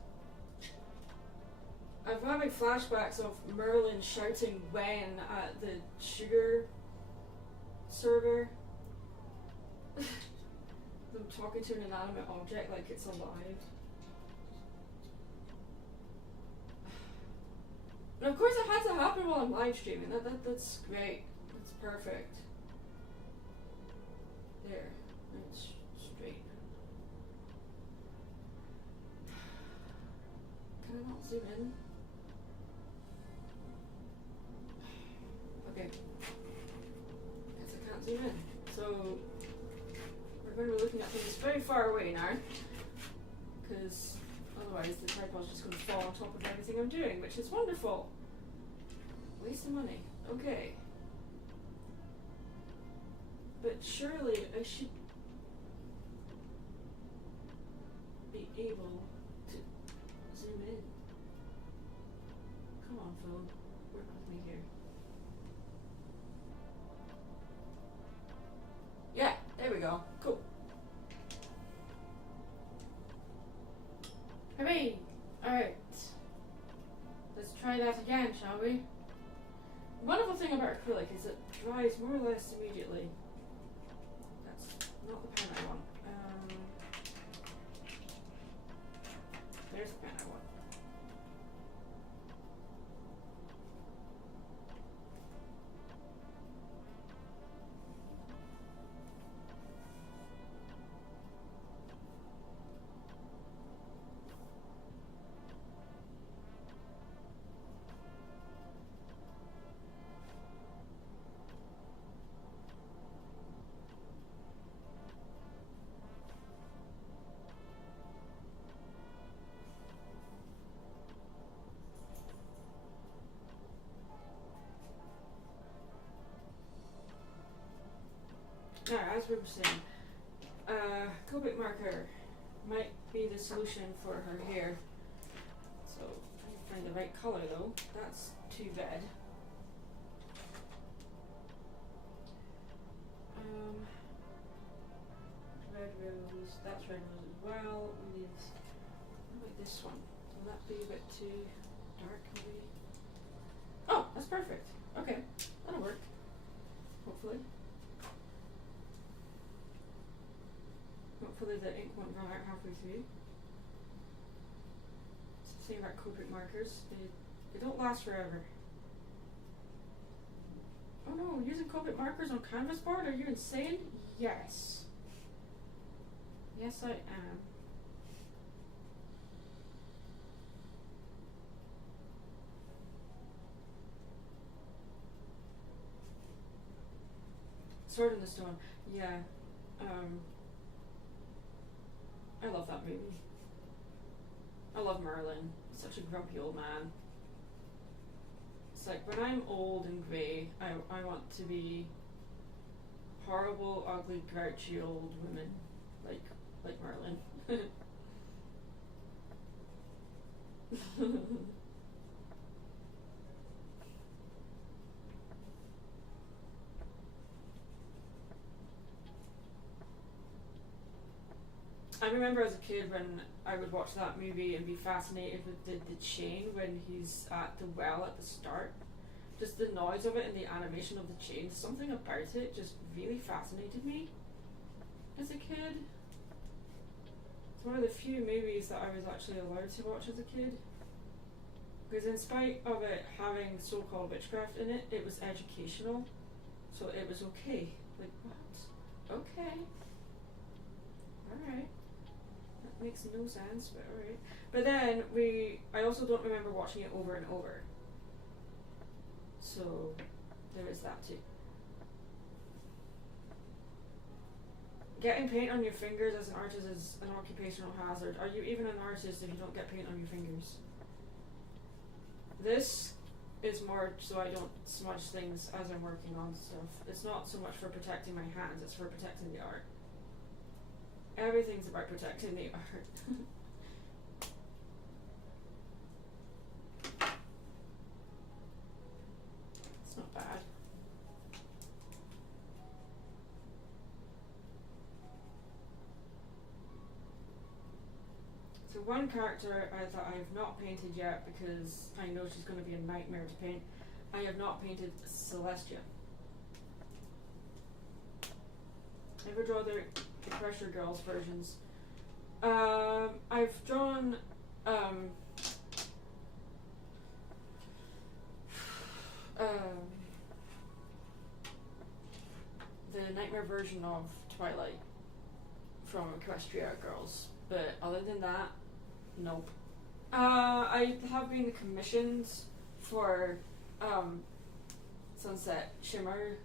I'm having flashbacks of Merlin shouting when at the sugar server. Them talking to an inanimate object like it's alive. And of course it had to happen while I'm live streaming. That's great. That's perfect. There. It's straight. Can I not zoom in? Okay. Guess I can't zoom in. So we're going to be looking at things very far away now, because otherwise the tripod's just going to fall on top of everything I'm doing, which is wonderful. Waste of money. Okay. But surely I should be able to zoom in. Come on, phone. Work with me here. Yeah, there we go. Cool. Hooray! Alright. Let's try that again, shall we? The wonderful thing about acrylic is it dries more or less immediately. That's not the pen I want. There's the pen I want. As we were saying, Copic marker might be the solution for her hair. So, trying to find the right colour though. That's too bad. Red rose, that's red rose as well. We need, what about this one? Will that be a bit too dark maybe? Oh, that's perfect. Okay, that'll work. Hopefully. Hopefully the ink won't run out halfway through. It's the thing about Copic markers. They don't last forever. Oh no, using Copic markers on canvas board? Are you insane? Yes. Yes, I am. Sword in the Stone. Yeah. I love that movie. I love Merlin. Such a grumpy old man. It's like, when I'm old and grey, I want to be horrible, ugly, grouchy old women. Like Merlin. remember as a kid when I would watch that movie and be fascinated with the chain when he's at the well at the start. Just the noise of it and the animation of the chain, something about it just really fascinated me as a kid. It's one of the few movies that I was actually allowed to watch as a kid. Because in spite of it having so-called witchcraft in it, it was educational. So it was okay. Like, what? Okay. Alright. That makes no sense, but alright. But then I also don't remember watching it over and over. So there is that too. Getting paint on your fingers as an artist is an occupational hazard. Are you even an artist if you don't get paint on your fingers? This is more so I don't smudge things as I'm working on stuff. It's not so much for protecting my hands, it's for protecting the art. Everything's about protecting the art. It's not bad. So one character that I have not painted yet because I know she's going to be a nightmare to paint. I have not painted Celestia. Ever draw the Pressure Girls versions? I've drawn the Nightmare version of Twilight from Equestria Girls, but other than that, nope. I have been commissioned for Sunset Shimmer,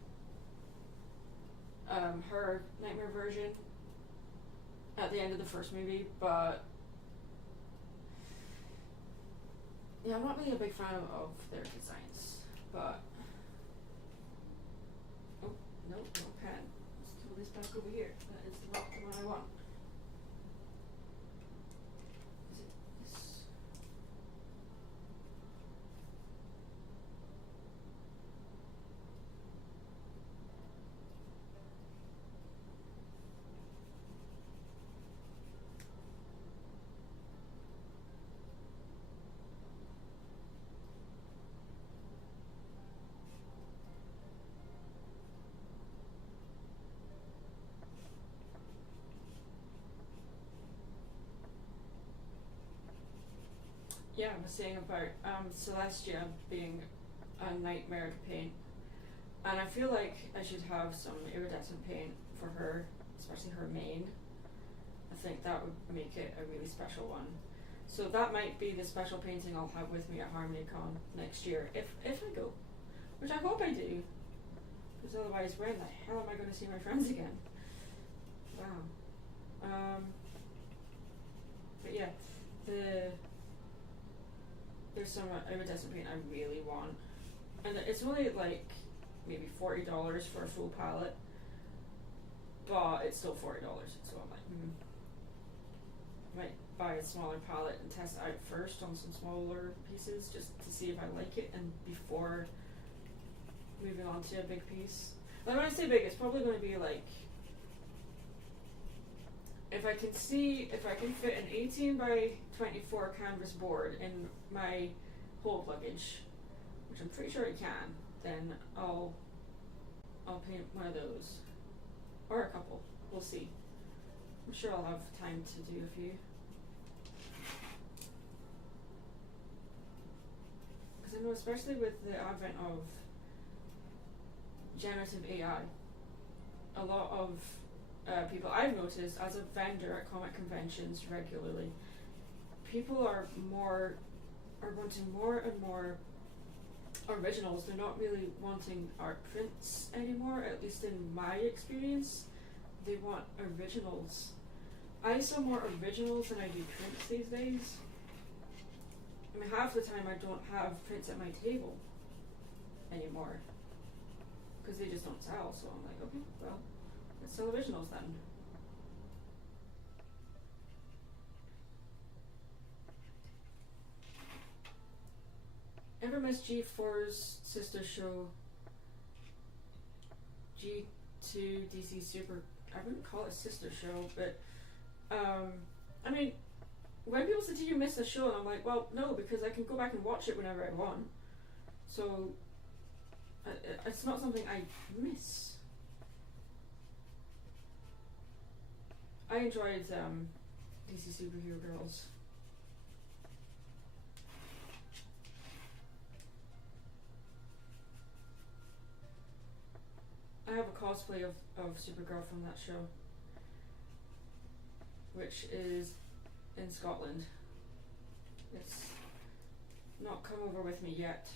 her Nightmare version at the end of the first movie, but yeah, I'm not really a big fan of their designs, but oh, no pen. Let's throw this back over here. That is not the one I want. Is it this? Yeah, I was saying about Celestia being a nightmare to paint, and I feel like I should have some iridescent paint for her, especially her mane. I think that would make it a really special one. So that might be the special painting I'll have with me at HarmonyCon next year, if I go, which I hope I do, because otherwise when the hell am I going to see my friends again? Wow. But yeah, there's some iridescent paint I really want, and it's only like maybe $40 for a full palette, but it's still $40. So I'm like, might buy a smaller palette and test it out first on some smaller pieces just to see if I like it, and before moving on to a big piece. Like when I say big, it's probably going to be like, if I can fit an 18 by 24 canvas board in my hold luggage, which I'm pretty sure I can, then I'll paint one of those, or a couple. We'll see. I'm sure I'll have time to do a few. Because I know, especially with the advent of generative AI, a lot of people I've noticed as a vendor at comic conventions regularly, people are wanting more and more originals. They're not really wanting art prints anymore, at least in my experience. They want originals. I sell more originals than I do prints these days. I mean, half the time I don't have prints at my table anymore because they just don't sell. So I'm like, okay, well, let's sell originals then. Ever miss G4's sister show, G2 DC Super? I wouldn't call it a sister show, but I mean, when people say, "Do you miss a show?" and I'm like, "Well, no, because I can go back and watch it whenever I want." So it's not something I miss. I enjoyed DC Superhero Girls. I have a cosplay of Supergirl from that show, which is in Scotland. It's not come over with me yet.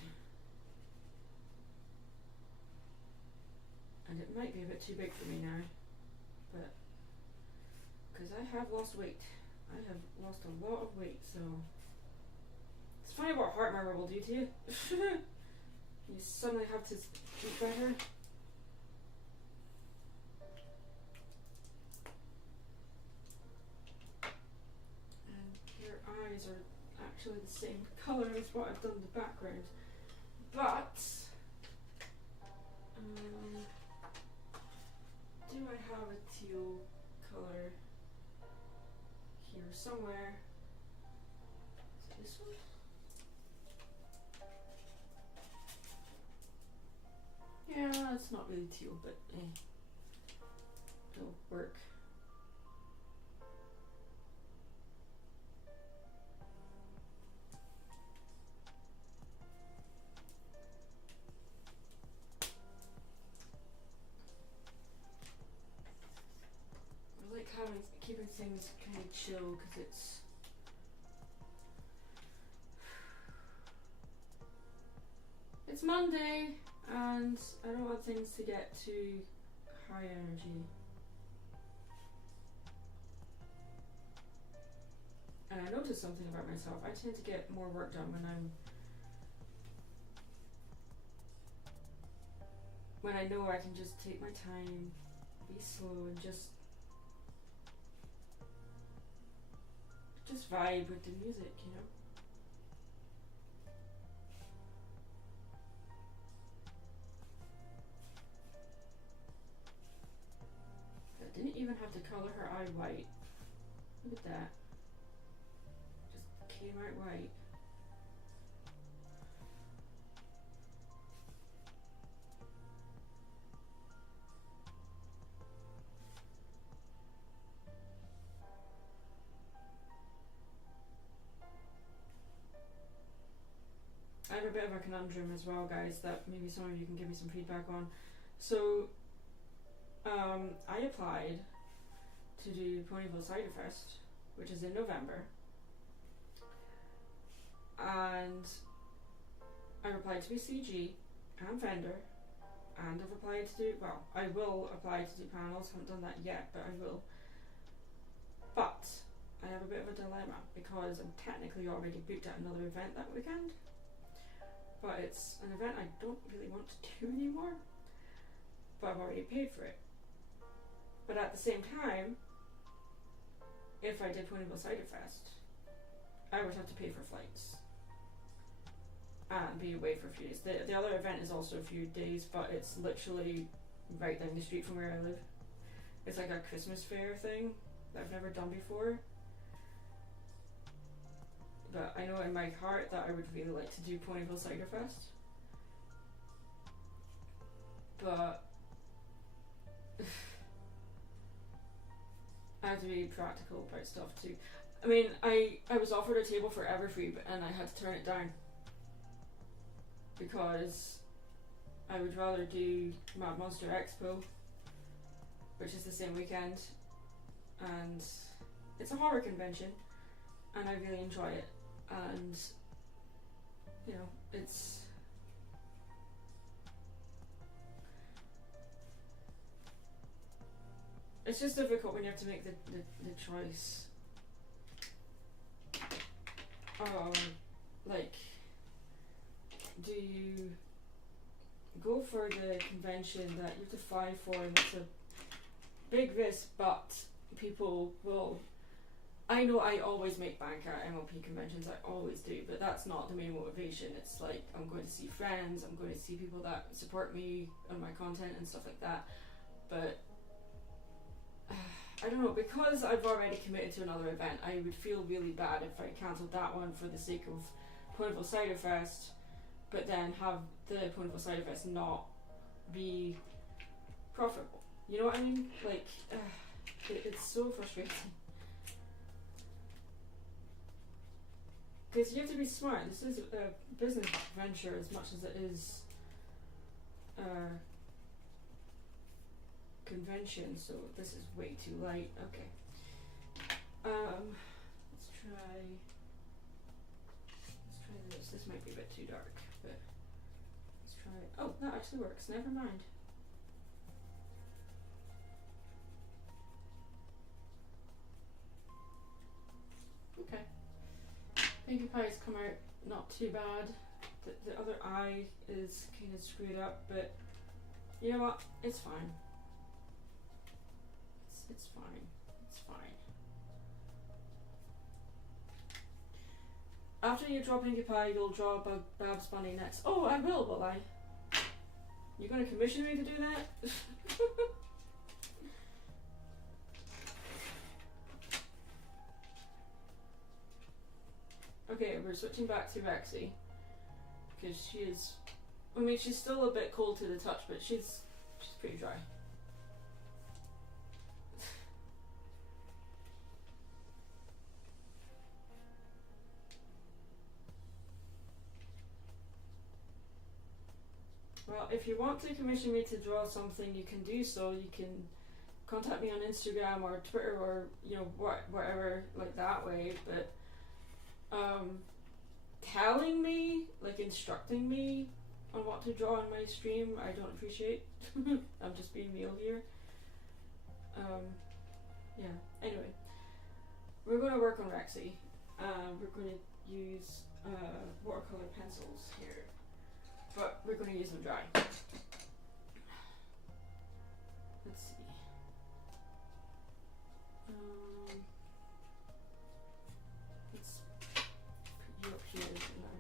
And it might be a bit too big for me now, but because I have lost weight. I have lost a lot of weight, so it's funny what heart murmur will do to you. You suddenly have to eat better. And your eyes are actually the same colour as what I've done in the background, but do I have a teal colour here somewhere? Is it this one? Yeah, it's not really teal, but it'll work. I like keeping things kind of chill because it's Monday and I don't want things to get too high energy. And I noticed something about myself. I tend to get more work done when I know I can just take my time, be slow, and just vibe with the music, you know. I didn't even have to colour her eye white. Look at that. Just came out white. I have a bit of a conundrum as well, guys, that maybe some of you can give me some feedback on. So, I applied to do Ponyville Cider Fest, which is in November, and I applied to be CG and vendor, and I've applied to do, well, I will apply to do panels, haven't done that yet, but I will. But I have a bit of a dilemma because I'm technically already booked at another event that weekend, but it's an event I don't really want to do anymore, but I've already paid for it. But at the same time, if I did Ponyville Cider Fest, I would have to pay for flights and be away for a few days. The other event is also a few days, but it's literally right down the street from where I live. It's like a Christmas fair thing that I've never done before. But I know in my heart that I would really like to do Ponyville Cider Fest. But I have to be practical about stuff too. I mean, I was offered a table for Everfree, and I had to turn it down because I would rather do Mad Monster Expo, which is the same weekend, and it's a horror convention, and I really enjoy it, and you know, it's just difficult when you have to make the choice. Like, do you go for the convention that you have to fly for and it's a big risk, but people will... I know I always make bank at MLP conventions, I always do, but that's not the main motivation. It's like, I'm going to see friends, I'm going to see people that support me on my content and stuff like that, but I don't know, because I've already committed to another event, I would feel really bad if I cancelled that one for the sake of Ponyville Cider Fest, but then have the Ponyville Cider Fest not be profitable. You know what I mean? Like, it's so frustrating. Because you have to be smart. This is a business venture as much as it is a convention, so this is way too light. Okay. Let's try this. This might be a bit too dark, but let's try. Oh, that actually works. Never mind. Okay. Pinkie Pie's come out not too bad. The other eye is kind of screwed up, but you know what? It's fine. It's fine. It's fine. After you draw Pinkie Pie, you'll draw Babs Bunny next. Oh, I will I? You're gonna commission me to do that? Okay, we're switching back to Rexy. Because she is... I mean, she's still a bit cold to the touch, but she's pretty dry. Well, if you want to commission me to draw something, you can do so. You can contact me on Instagram or Twitter or, you know, whatever, like that way. But telling me, like instructing me on what to draw on my stream, I don't appreciate. I'm just being real here. Yeah, anyway. We're going to work on Rexy. We're going to use watercolor pencils here. But we're going to use them dry. Let's see. Let's put you up here now.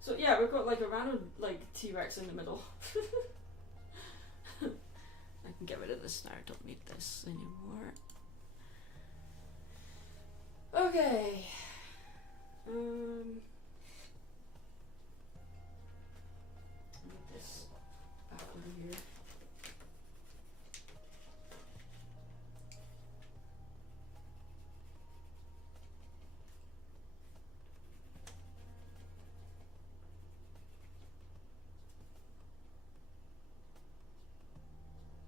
So yeah, we've got like a random like T-Rex in the middle. I can get rid of this now. I don't need this anymore. Okay. This back over here.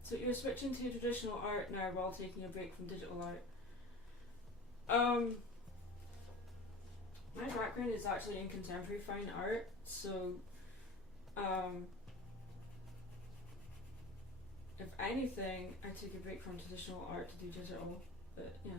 So you're switching to traditional art now while taking a break from digital art. My background is actually in contemporary fine art, so if anything, I took a break from traditional art to do digital, but yeah.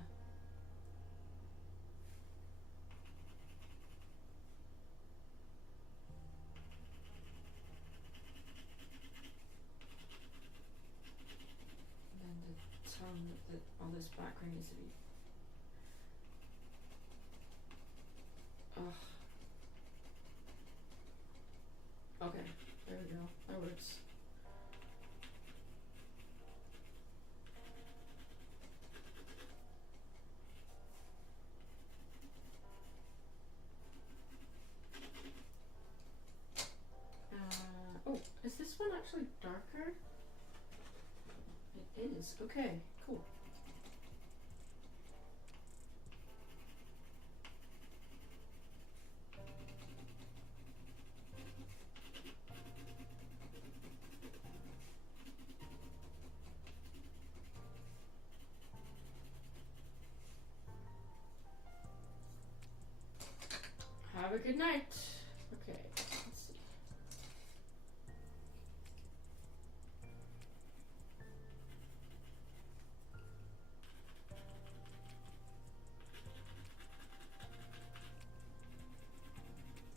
And then the tongue, all this background needs to be... Ugh. Okay, there we go. That works. Oh, is this one actually darker? It is. Okay, cool. Have a good night. Okay, let's see.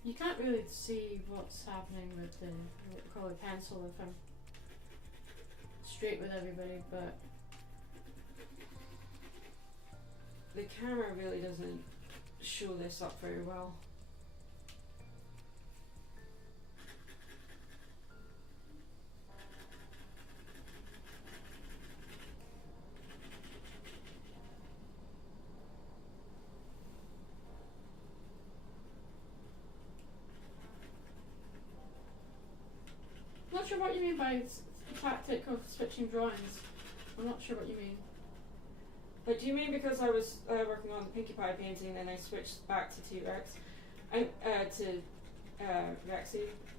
You can't really see what's happening with the watercolor pencil if I'm straight with everybody, but the camera really doesn't show this up very well. what you mean by tactic of switching drawings. I'm not sure what you mean. But do you mean because I was working on the Pinkie Pie painting and I switched back to T-Rex? Rexy.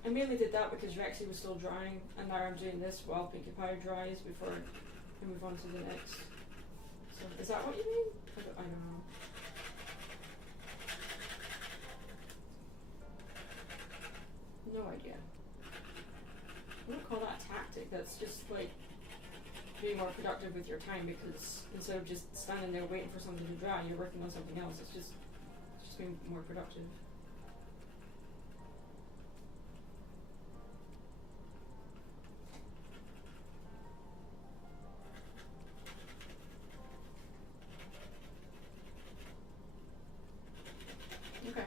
I mainly did that because Rexy was still drying, and now I'm doing this while Pinkie Pie dries before I move on to the next. So is that what you mean? I don't know. No idea. I wouldn't call that tactic. That's just like being more productive with your time, because instead of just standing there waiting for something to dry, you're working on something else. It's just being more productive. Okay.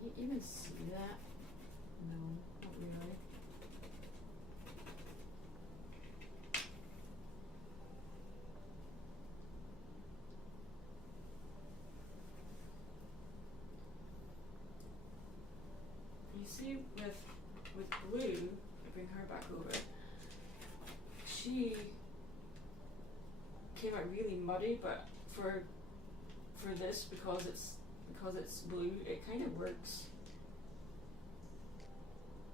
Can you even see that? No, not really. You see, with Blue, I bring her back over. She came out really muddy, but for this, because it's blue, it kind of works.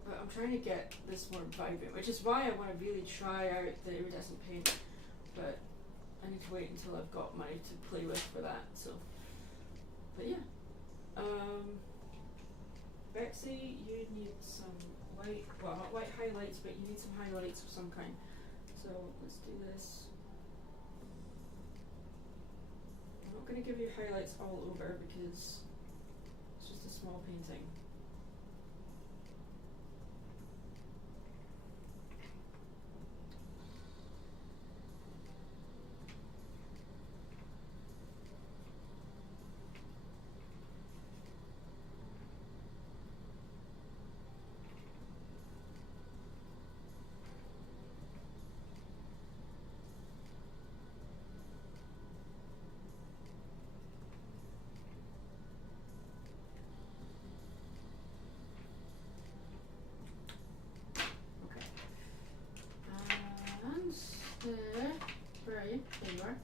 But I'm trying to get this more vibrant, which is why I want to really try out the iridescent paint. But I need to wait until I've got money to play with for that. So, but yeah. Bexy, you need some white, well, not white highlights, but you need some highlights of some kind. So let's do this. I'm not going to give you highlights all over because it's just a small painting. Where are you? There you are.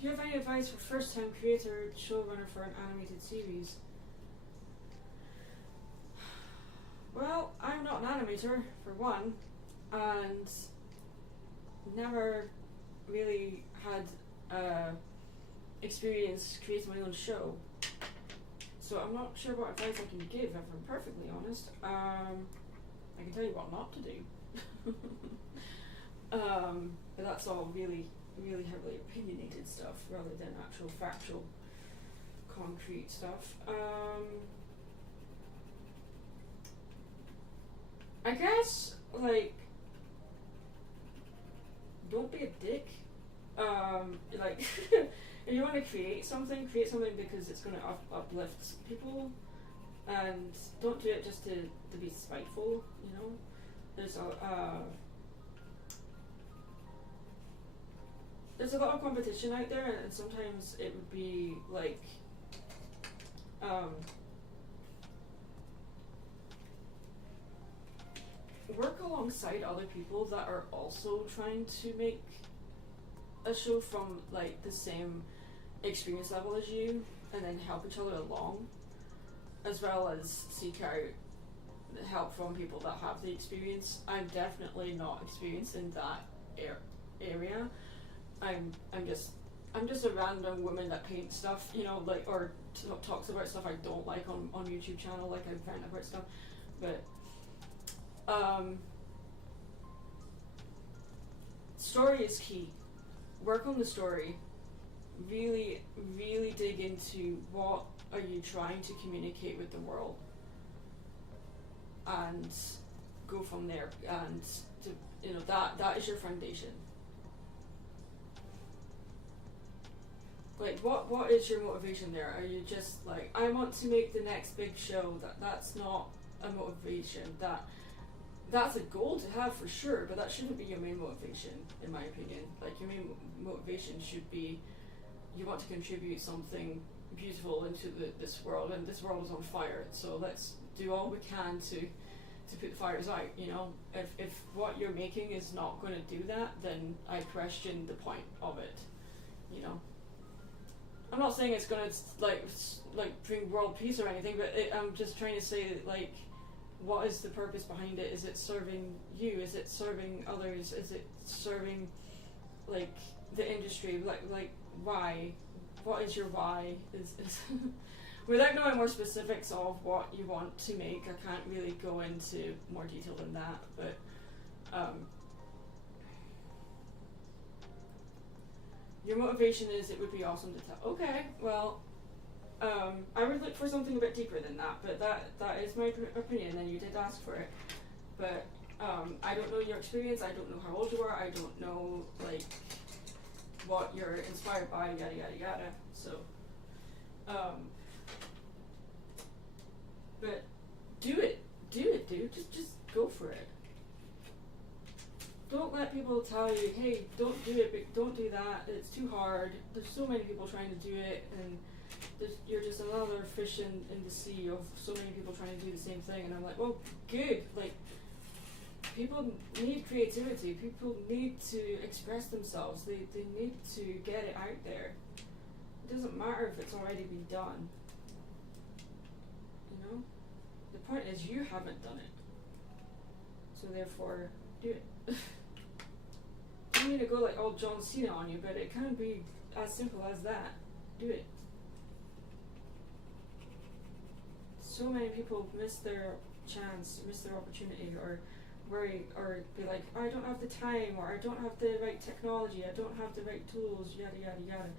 Do you have any advice for first-time creator, showrunner for an animated series? Well, I'm not an animator, for one, and never really had experience creating my own show. So I'm not sure what advice I can give, if I'm perfectly honest. I can tell you what not to do. But that's all really heavily opinionated stuff rather than actual factual concrete stuff. I guess, like, don't be a dick. Like, if you want to create something because it's going to uplift people, and don't do it just to be spiteful, you know? There's there's a lot of competition out there, and sometimes it would be like, work alongside other people that are also trying to make a show from like the same experience level as you, and then help each other along, as well as seek out help from people that have the experience. I'm definitely not experienced in that area. I'm just a random woman that paints stuff, you know, like, or talks about stuff I don't like on YouTube channel, like I vent about stuff, but story is key. Work on the story. Really, really dig into what are you trying to communicate with the world, and go from there. And to, you know, that is your foundation. Like, what is your motivation there? Are you just like, I want to make the next big show? That's not a motivation. That's a goal to have for sure, but that shouldn't be your main motivation, in my opinion. Like, your main motivation should be, you want to contribute something beautiful into this world, and this world is on fire, so let's do all we can to put the fires out, you know? If what you're making is not going to do that, then I question the point of it, you know? I'm not saying it's going to, like bring world peace or anything, but I'm just trying to say that, like, what is the purpose behind it? Is it serving you? Is it serving others? Is it serving, like, the industry? Like why? What is your why? Is without knowing more specifics of what you want to make, I can't really go into more detail than that. But your motivation is, it would be awesome to tell. Okay, well, I would look for something a bit deeper than that, but that is my opinion, and you did ask for it. But I don't know your experience, I don't know how old you are, I don't know, like, what you're inspired by, yada yada yada. So, but do it, dude. Just go for it. Don't let people tell you, hey, don't do it, but don't do that, it's too hard. There's so many people trying to do it, and you're just another fish in the sea of so many people trying to do the same thing. And I'm like, well, good. Like, people need creativity. People need to express themselves. They need to get it out there. It doesn't matter if it's already been done. You know? The point is, you haven't done it. So therefore, do it. I don't mean to go like all John Cena on you, but it can be as simple as that. Do it. So many people miss their chance, miss their opportunity, or worry, or be like, I don't have the time, or I don't have the right technology, I don't have the right tools, yada yada yada.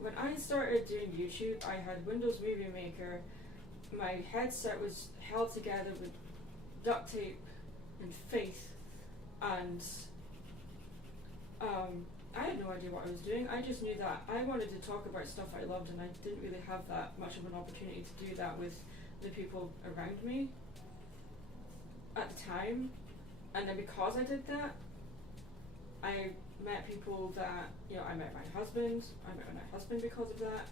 When I started doing YouTube, I had Windows Movie Maker. My headset was held together with duct tape and faith, and I had no idea what I was doing. I just knew that I wanted to talk about stuff I loved, and I didn't really have that much of an opportunity to do that with the people around me at the time. And then because I did that, I met people that, you know, I met my husband because of that.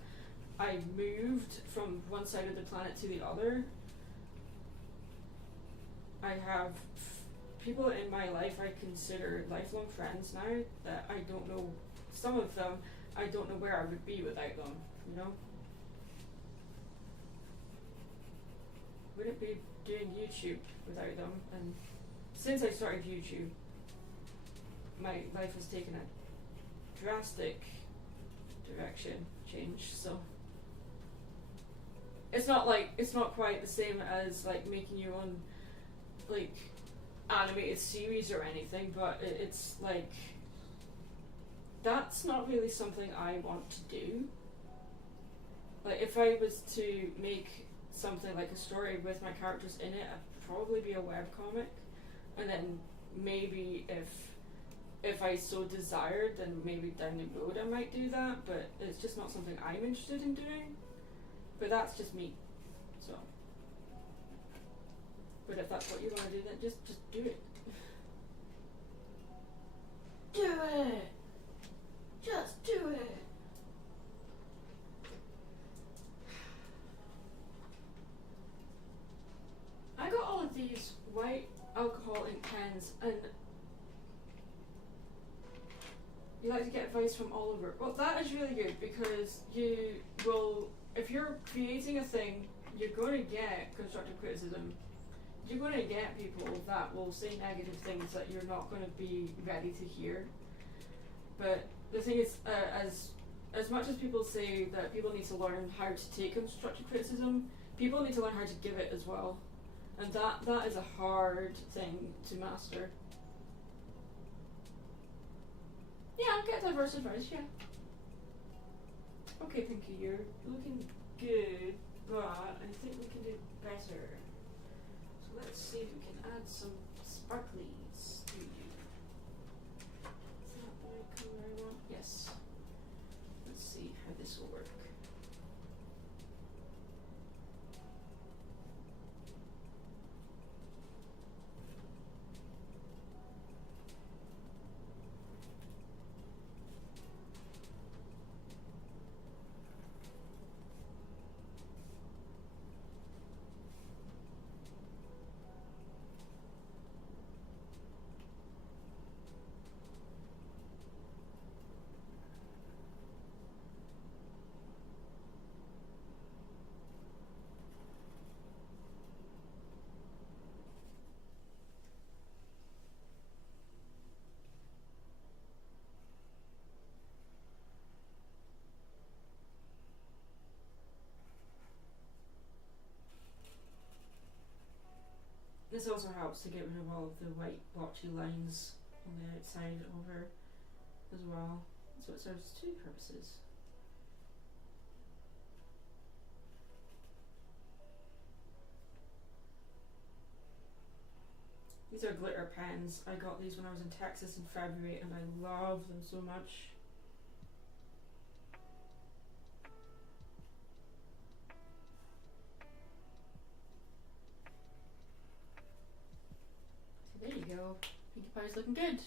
I moved from one side of the planet to the other. I have people in my life I consider lifelong friends now that I don't know, some of them, I don't know where I would be without them, you know? Wouldn't be doing YouTube without them, and since I started YouTube, my life has taken a drastic direction change, so it's not quite the same as like making your own like animated series or anything, but it's like, that's not really something I want to do. Like, if I was to make something like a story with my characters in it, I'd probably be a webcomic, and then maybe if I so desired, then maybe down the road I might do that, but it's just not something I'm interested in doing. But that's just me, so. But if that's what you want to do, then just do it. Do it! and you like to get advice from all over. Well, that is really good because you will, if you're creating a thing, you're going to get constructive criticism. You're going to get people that will say negative things that you're not going to be ready to hear. But the thing is, as much as people say that people need to learn how to take constructive criticism, people need to learn how to give it as well. And that is a hard thing to master. Yeah, get diverse advice, yeah. Okay, Pinky, you're looking good, but I think we can do better. So let's see if we can add some sparklies to you. Is that the right color I want? Yes. Let's see how this will work. This also helps to get rid of all of the white blotchy lines on the outside over as well. So it serves two purposes. These are glitter pens. I got these when I was in Texas in February and I love them so much. There you go. Pinkie Pie's looking good.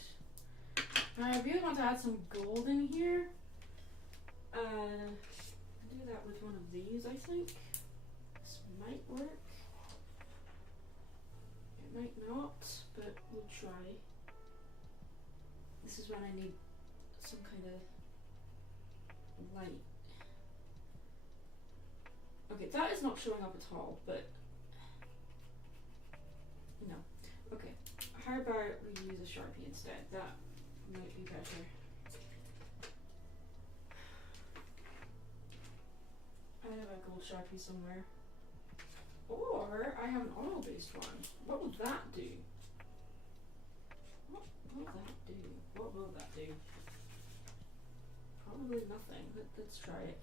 Now I really want to add some gold in here. I'll do that with one of these, I think. This might work. It might not, but we'll try. This is when I need some kind of light. Okay, that is not showing up at all, but no. Okay, how about we use a Sharpie instead? That might be better. I have a gold Sharpie somewhere. Or I have an oil-based one. What would that do? What will that do? What will that do? Probably nothing. Let's try it.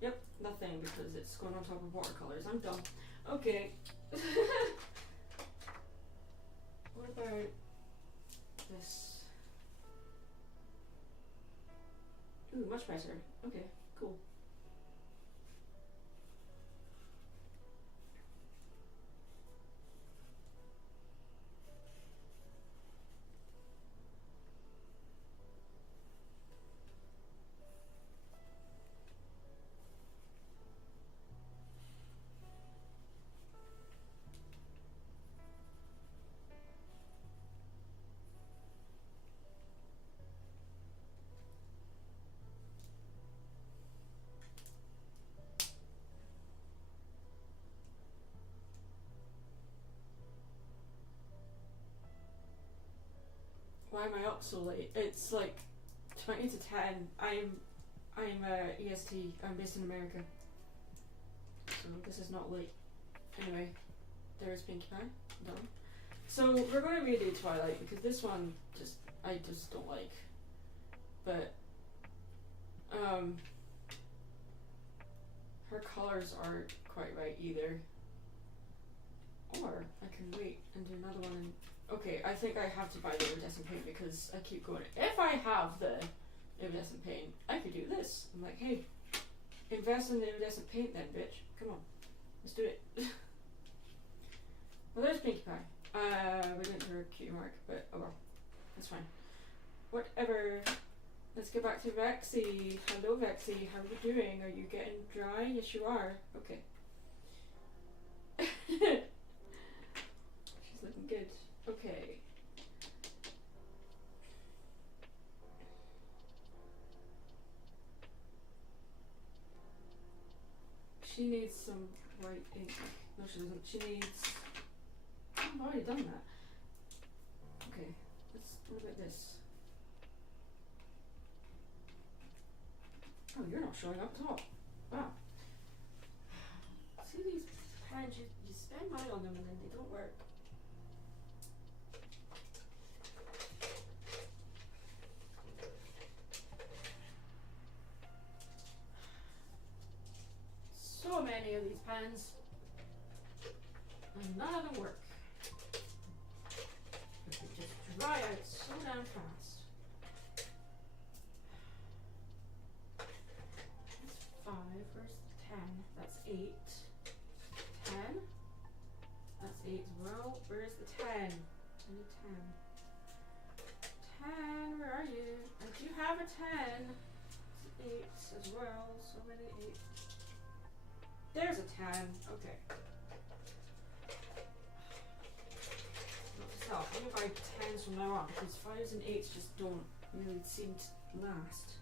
Yep, nothing because it's going on top of watercolors. I'm done. Okay. What about this? Ooh, much better. Okay, cool. Why am I up so late? It's like 20 to 10. I'm EST. I'm based in America. So this is not late. Anyway, there's Pinkie Pie. Done. So we're going to redo Twilight because this one I just don't like. But her colors aren't quite right either. Or I can wait and do another one. And okay, I think I have to buy the iridescent paint because I keep going, if I have the iridescent paint, I could do this. I'm like, hey, invest in the iridescent paint then, bitch. Come on, let's do it. Well, there's Pinkie Pie. We didn't do her cutie mark, but oh well, that's fine. Whatever. Let's get back to Vexy. Hello, Vexy. How are you doing? Are you getting dry? Yes, you are. Okay. She's looking good. Okay. She needs some white ink. No, she doesn't. She needs... I've already done that. Okay, what about this? Oh, you're not showing up at all. Wow. See these pens, you spend money on them and then they don't work. So many of these pens, and none of them work. But they just dry out so damn fast. That's 5, where's the 10? That's 8. 10? That's 8 as well. Where's the 10? I need 10. 10, where are you? I do have a 10. It's 8 as well, so many 8. There's a 10. Okay. Stop. I'm gonna buy 10s from now on because 5s and 8s just don't really seem to last.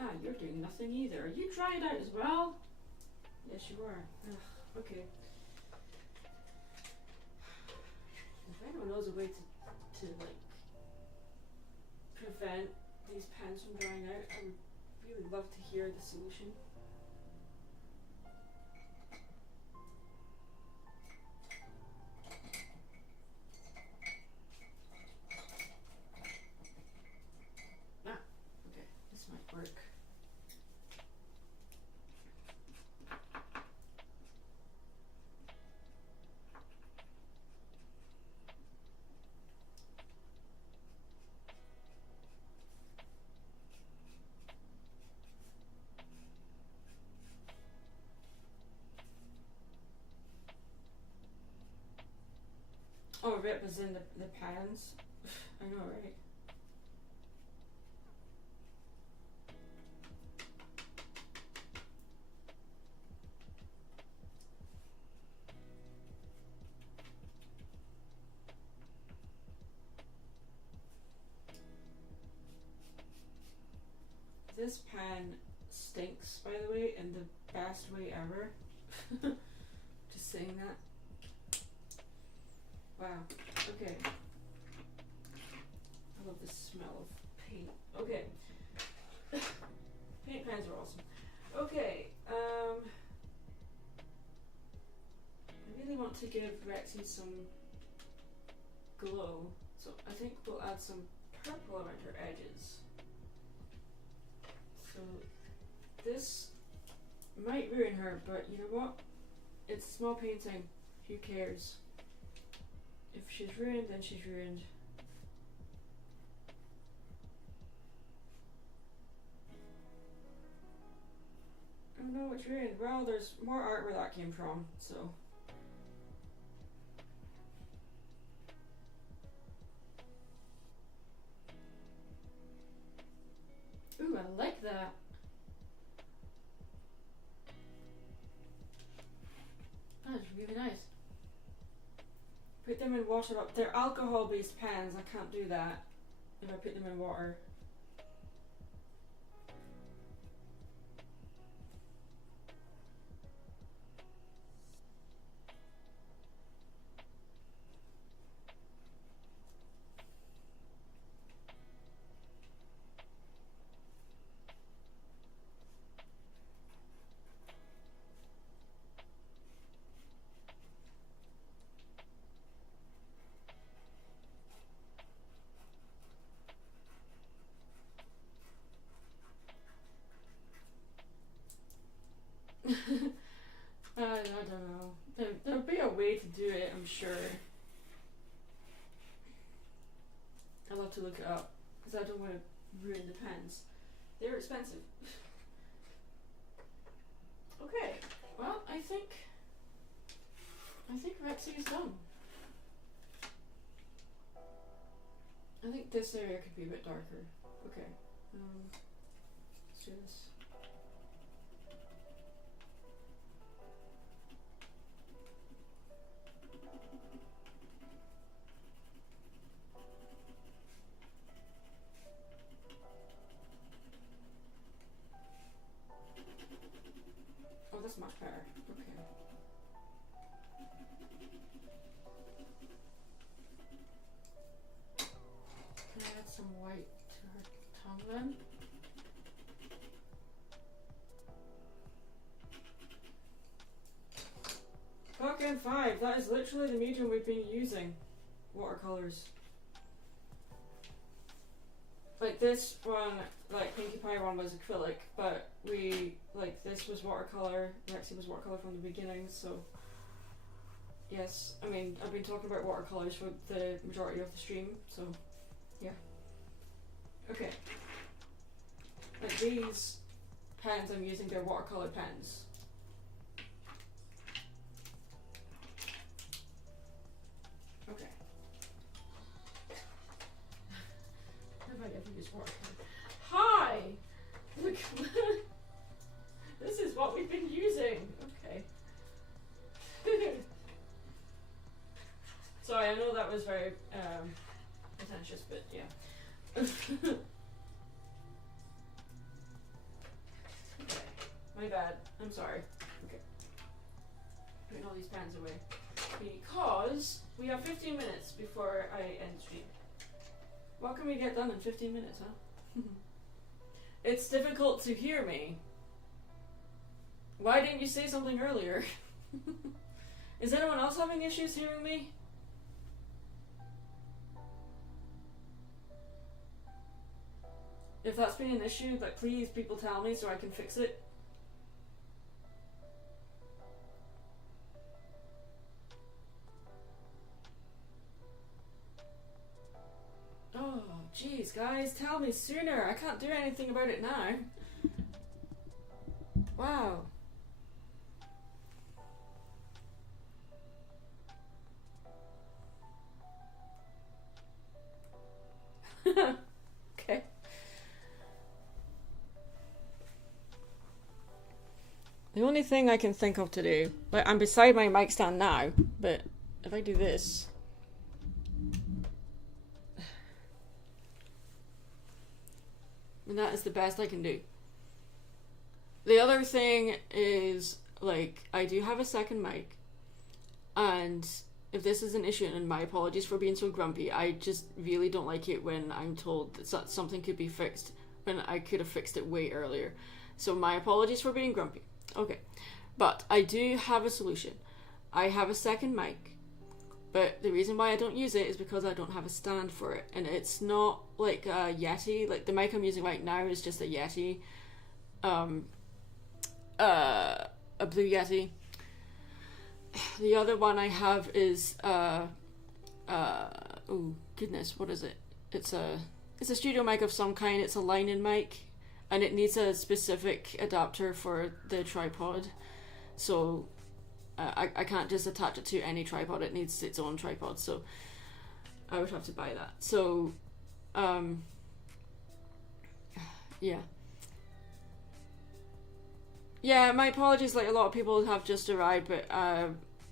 Ah, you're doing nothing either. Are you dried out as well? Yes, you are. Ugh, okay. If anyone knows a way to like prevent these pens from drying out, I would really love to hear the solution. Ah, okay, this might work. Oh, rip is in the pans. I know, right? This pan stinks, by the way, in the best way ever. Just saying that. Wow. Okay. I love the smell of paint. Okay. Paint pans are awesome. Okay. I really want to give Rexy some glow, so I think we'll add some purple around her edges. So this might ruin her, but you know what? It's small painting. Who cares? If she's ruined, then she's ruined. Oh no, it's ruined. Well, there's more art where that came from, so. Ooh, I like that. That's really nice. Put them in water up. They're alcohol-based pans. I can't do that if I put them in water. I don't know. There'll be a way to do it, I'm sure. I'll have to look it up because I don't want to ruin the pens. They're expensive. Okay, well, I think Rexy is done. I think this area could be a bit darker. Okay, let's do this. Then fucking 5. That is literally the medium we've been using. Watercolors. Like this one, like Pinkie Pie one was acrylic, but we, like this was watercolor, Rexy was watercolor from the beginning, so yes, I mean, I've been talking about watercolors for the majority of the stream, so yeah. Okay. Like these pens I'm using, they're watercolor pens. Okay. Have I ever used watercolor? Hi! Look, this is what we've been using. Okay. Sorry, I know that was very pretentious, but yeah. Okay. My bad. I'm sorry. Okay. Putting all these pens away. Because we have 15 minutes before I end stream. What can we get done in 15 minutes, huh? It's difficult to hear me. Why didn't you say something earlier? Is anyone else having issues hearing me? If that's been an issue, like please people tell me so I can fix it. Oh, jeez, guys, tell me sooner. I can't do anything about it now. Wow. Okay. The only thing I can think of to do, like I'm beside my mic stand now, but if I do this. And that is the best I can do. The other thing is, like, I do have a second mic. And if this is an issue, and my apologies for being so grumpy, I just really don't like it when I'm told that something could be fixed when I could have fixed it way earlier. So my apologies for being grumpy. Okay. But I do have a solution. I have a second mic. But the reason why I don't use it is because I don't have a stand for it. And it's not like a Yeti. Like the mic I'm using right now is just a Yeti. A Blue Yeti. The other one I have is oh goodness, what is it? It's a studio mic of some kind. It's a line-in mic. And it needs a specific adapter for the tripod. So I can't just attach it to any tripod. It needs its own tripod, so I would have to buy that. So yeah, my apologies. Like a lot of people have just arrived, but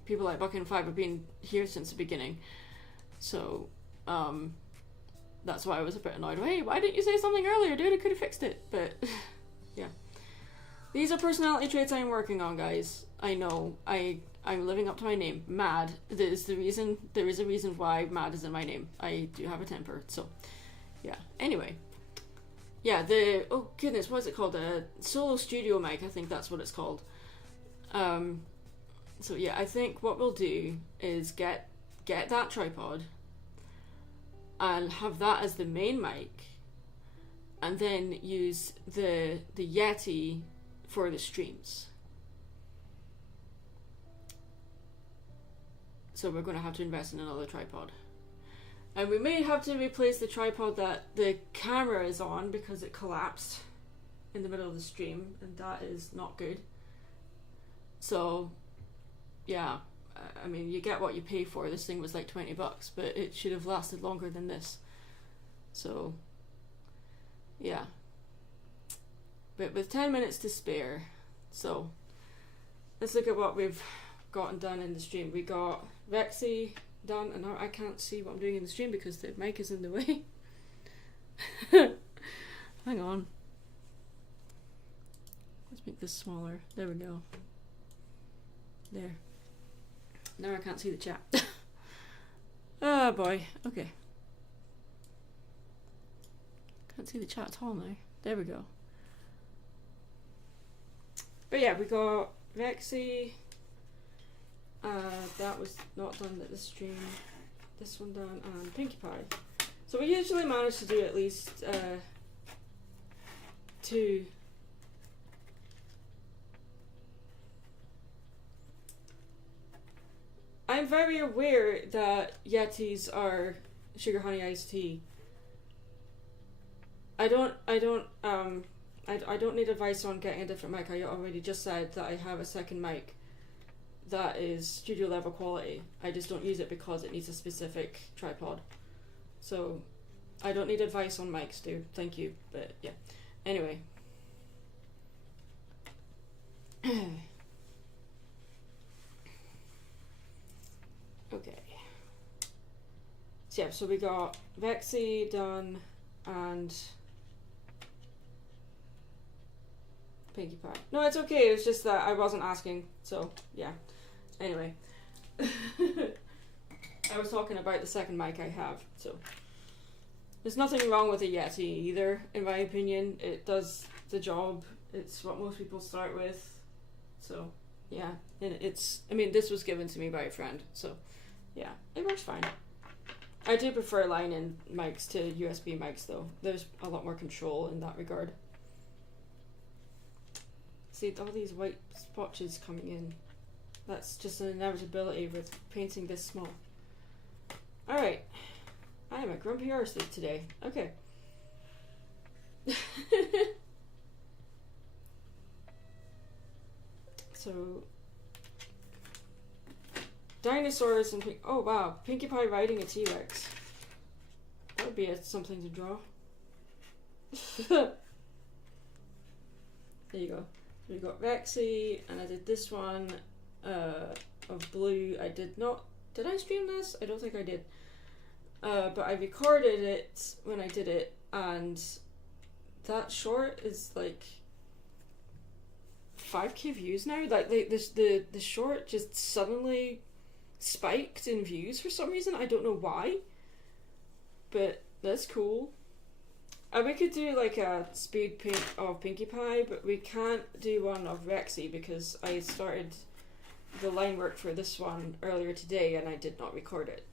people like Buck and Five have been here since the beginning, so that's why I was a bit annoyed. Hey, why didn't you say something earlier, dude? I could have fixed it. But yeah, these are personality traits I'm working on, guys. I know. I'm living up to my name. Mad. There is a reason why Mad is in my name. I do have a temper. So yeah. Anyway. Yeah, oh goodness, what is it called? A solo studio mic, I think that's what it's called. So yeah, I think what we'll do is get that tripod and have that as the main mic, and then use the Yeti for the streams. So we're going to have to invest in another tripod. And we may have to replace the tripod that the camera is on because it collapsed in the middle of the stream, and that is not good. So yeah, I mean, you get what you pay for. This thing was like $20, but it should have lasted longer than this. So yeah, but with 10 minutes to spare, so let's look at what we've gotten done in the stream. We got Rexy done, and now I can't see what I'm doing in the stream because the mic is in the way. Hang on, let's make this smaller. There we go. There. Now I can't see the chat. Oh boy. Okay. Can't see the chat at all now. There we go. But yeah, we got Vexy. That was not done at the stream. This one done, and Pinkie Pie. So we usually manage to do at least 2. I'm very aware that Yetis are sugar honey iced tea. I don't need advice on getting a different mic. I already just said that I have a second mic that is studio level quality. I just don't use it because it needs a specific tripod. So I don't need advice on mics, dude. Thank you. But yeah. Anyway. Okay. So yeah, so we got Vexy done and Pinkie Pie. No, it's okay. It was just that I wasn't asking. So yeah. Anyway. I was talking about the second mic I have. So there's nothing wrong with a Yeti either, in my opinion. It does the job. It's what most people start with. So yeah. And I mean, this was given to me by a friend. So yeah, it works fine. I do prefer line-in mics to USB mics though. There's a lot more control in that regard. See, all these white spotches coming in. That's just an inevitability with painting this small. Alright. I am a grumpy arsehole today. Okay. So... dinosaurs and... oh wow, Pinkie Pie riding a T-Rex. That would be something to draw. There you go. We got Vexy, and I did this one of blue. I did not... did I stream this? I don't think I did. But I recorded it when I did it, and that short is like 5k views now. Like the short just suddenly spiked in views for some reason. I don't know why, but that's cool. We could do like a speed paint of Pinkie Pie, but we can't do one of Vexy because I started the line work for this one earlier today and I did not record it.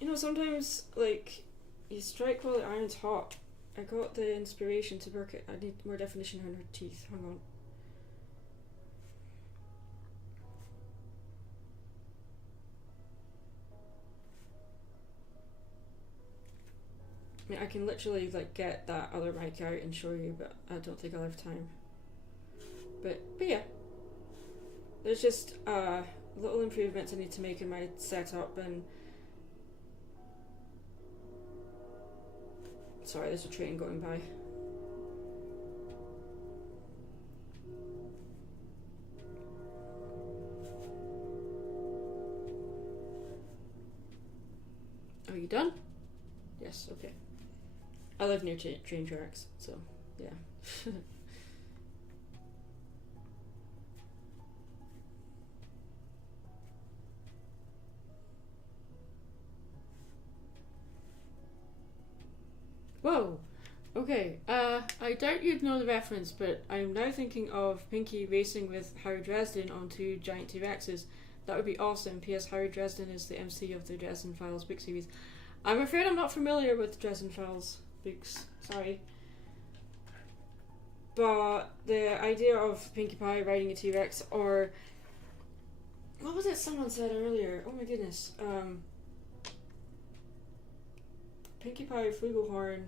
You know, sometimes like you strike while the iron's hot. I got the inspiration to work it. I need more definition on her teeth. Hang on. I mean, I can literally like get that other mic out and show you, but I don't think I'll have time. But yeah, there's just little improvements I need to make in my setup. And sorry, there's a train going by. Are you done? Yes, okay. I live near train tracks, so yeah. Whoa! Okay, I doubt you'd know the reference, but I'm now thinking of Pinkie racing with Harry Dresden on 2 giant T-Rexes. That would be awesome. P.S. Harry Dresden is the MC of the Dresden Files book series. I'm afraid I'm not familiar with the Dresden Files books, sorry. But the idea of Pinkie Pie riding a T-Rex, or... what was it someone said earlier? Oh my goodness. Pinkie Pie, Flugelhorn,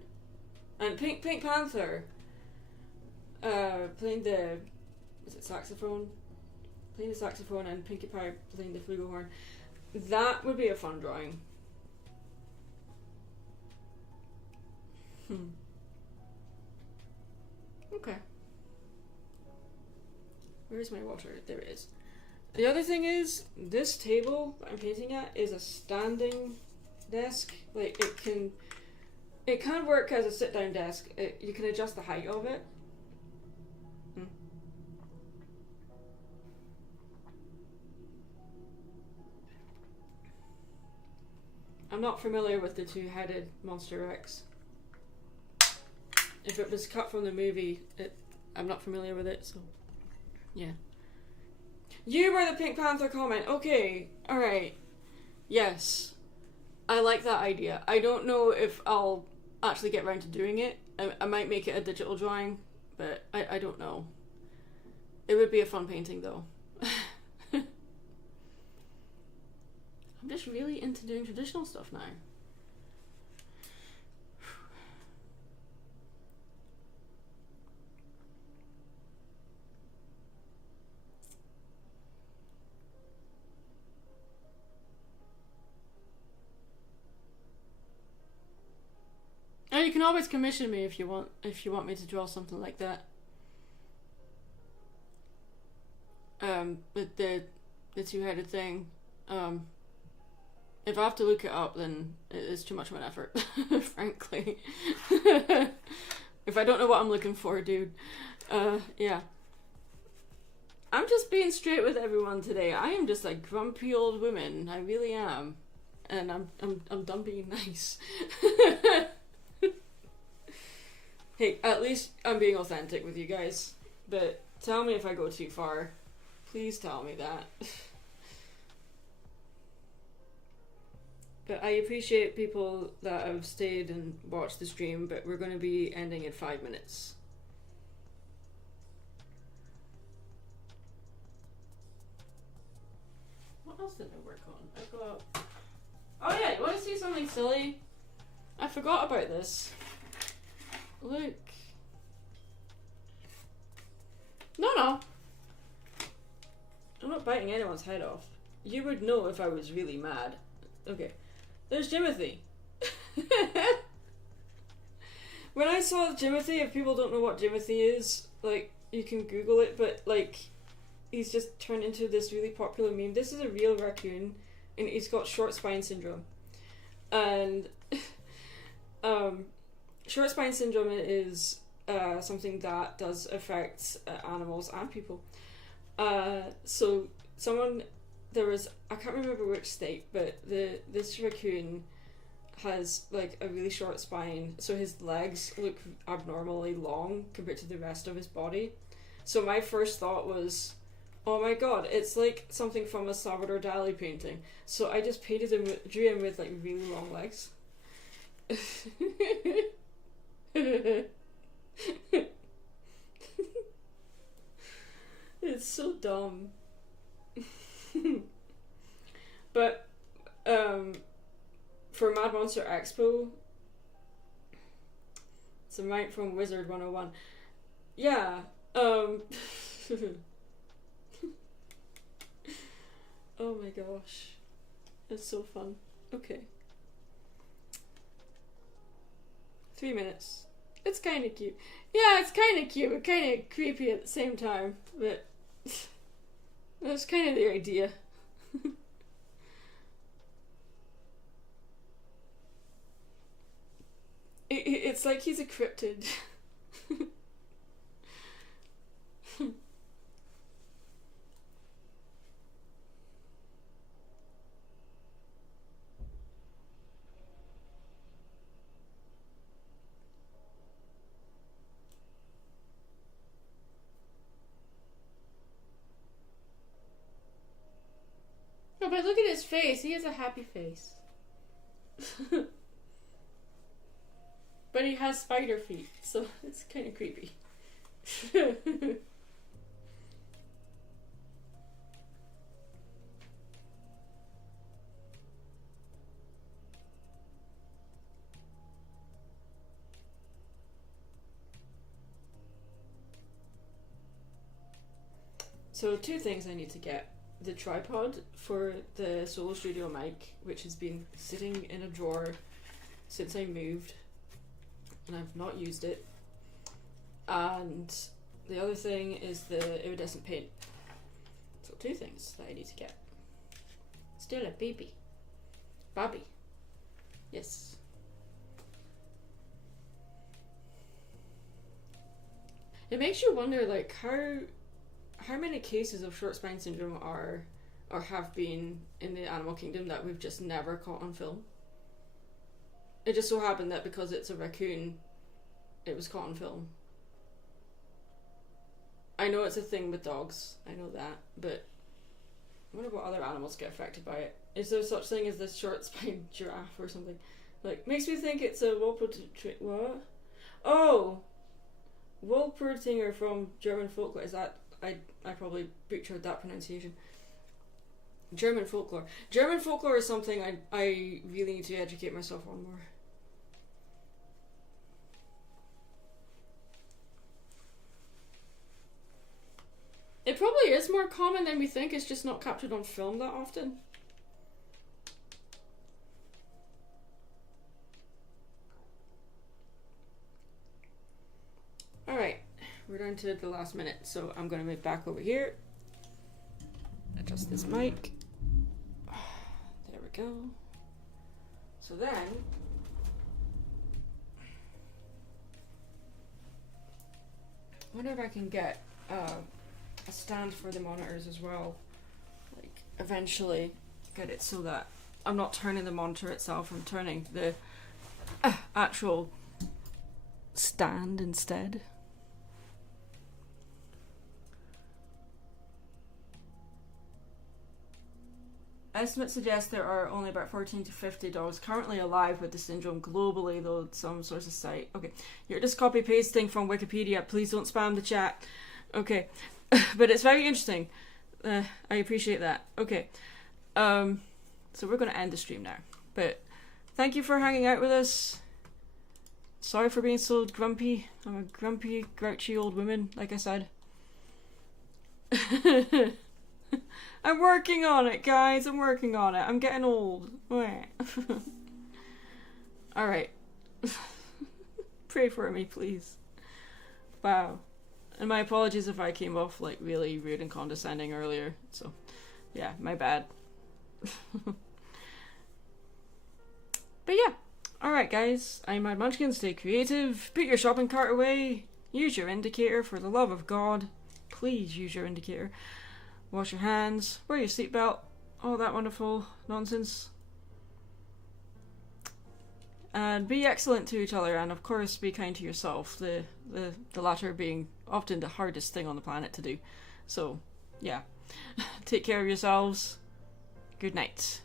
and Pink Panther playing the... is it saxophone? Playing the saxophone and Pinkie Pie playing the Flugelhorn. That would be a fun drawing. Okay. Where's my water? There it is. The other thing is, this table that I'm painting at is a standing desk. Like, it can work as a sit-down desk. You can adjust the height of it. I'm not familiar with the two-headed Monster Rex. If it was cut from the movie, I'm not familiar with it, so yeah. You were the Pink Panther comment. Okay, alright. Yes. I like that idea. I don't know if I'll actually get around to doing it. I might make it a digital drawing, but I don't know. It would be a fun painting, though. I'm just really into doing traditional stuff now. And you can always commission me if you want me to draw something like that. With the two-headed thing. If I have to look it up, then it's too much of an effort, frankly. If I don't know what I'm looking for, dude. Yeah. I'm just being straight with everyone today. I am just a grumpy old woman. I really am. And I'm done being nice. Hey, at least I'm being authentic with you guys. But tell me if I go too far. Please tell me that. But I appreciate people that have stayed and watched the stream, but we're going to be ending in 5 minutes. What else did I work on? I got... Oh yeah, you want to see something silly? I forgot about this. Look. No. I'm not biting anyone's head off. You would know if I was really mad. Okay. There's Jimothy. When I saw Jimothy, if people don't know what Jimothy is, like, you can Google it, but, like, he's just turned into this really popular meme. This is a real raccoon, and he's got short spine syndrome. And, short spine syndrome is something that does affect animals and people. So I can't remember which state, but this raccoon has like a really short spine, so his legs look abnormally long compared to the rest of his body. So my first thought was, oh my god, it's like something from a Salvador Dali painting. So I just drew him with like really long legs. It's so dumb. But for Mad Monster Expo, it's a mite from Wizard 101. Yeah. Oh my gosh. It's so fun. Okay. 3 minutes. It's kind of cute. Yeah, it's kind of cute, but kind of creepy at the same time. But that's kind of the idea. It's like he's a cryptid. No, but look at his face. He has a happy face. But he has spider feet, so it's kind of creepy. So 2 things I need to get. The tripod for the Solo Studio mic, which has been sitting in a drawer since I moved, and I've not used it. And the other thing is the iridescent paint. So 2 things that I need to get. Still a baby. Babby. Yes. It makes you wonder, like, how many cases of short spine syndrome are or have been in the animal kingdom that we've just never caught on film. It just so happened that because it's a raccoon, it was caught on film. I know it's a thing with dogs, I know that, but I wonder what other animals get affected by it. Is there such thing as this short-spined giraffe or something? Like, makes me think it's a what? Oh! Wolpertinger from German folklore. Is that... I probably butchered that pronunciation. German folklore. German folklore is something I really need to educate myself on more. It probably is more common than we think, it's just not captured on film that often. Alright, we're down to the last minute, so I'm going to move back over here. Adjust this mic. There we go. So then... I wonder if I can get a stand for the monitors as well. Like, eventually get it so that I'm not turning the monitor itself, I'm turning the actual stand instead. Estimates suggest there are only about 14 to 50 dogs currently alive with the syndrome globally, though some sources cite. Okay, you're just copy pasting from Wikipedia. Please don't spam the chat. Okay, but it's very interesting. I appreciate that. Okay, so we're going to end the stream now. But thank you for hanging out with us. Sorry for being so grumpy. I'm a grumpy, grouchy old woman, like I said. I'm working on it, guys. I'm working on it. I'm getting old. Alright. Pray for me, please. Wow. And my apologies if I came off like really rude and condescending earlier. So, yeah, my bad. But yeah. Alright, guys. I'm Mad Munchkin. Stay creative. Put your shopping cart away. Use your indicator. For the love of God, please use your indicator. Wash your hands, wear your seatbelt, all that wonderful nonsense. And be excellent to each other, and of course be kind to yourself, the latter being often the hardest thing on the planet to do. So, yeah. Take care of yourselves. Good night.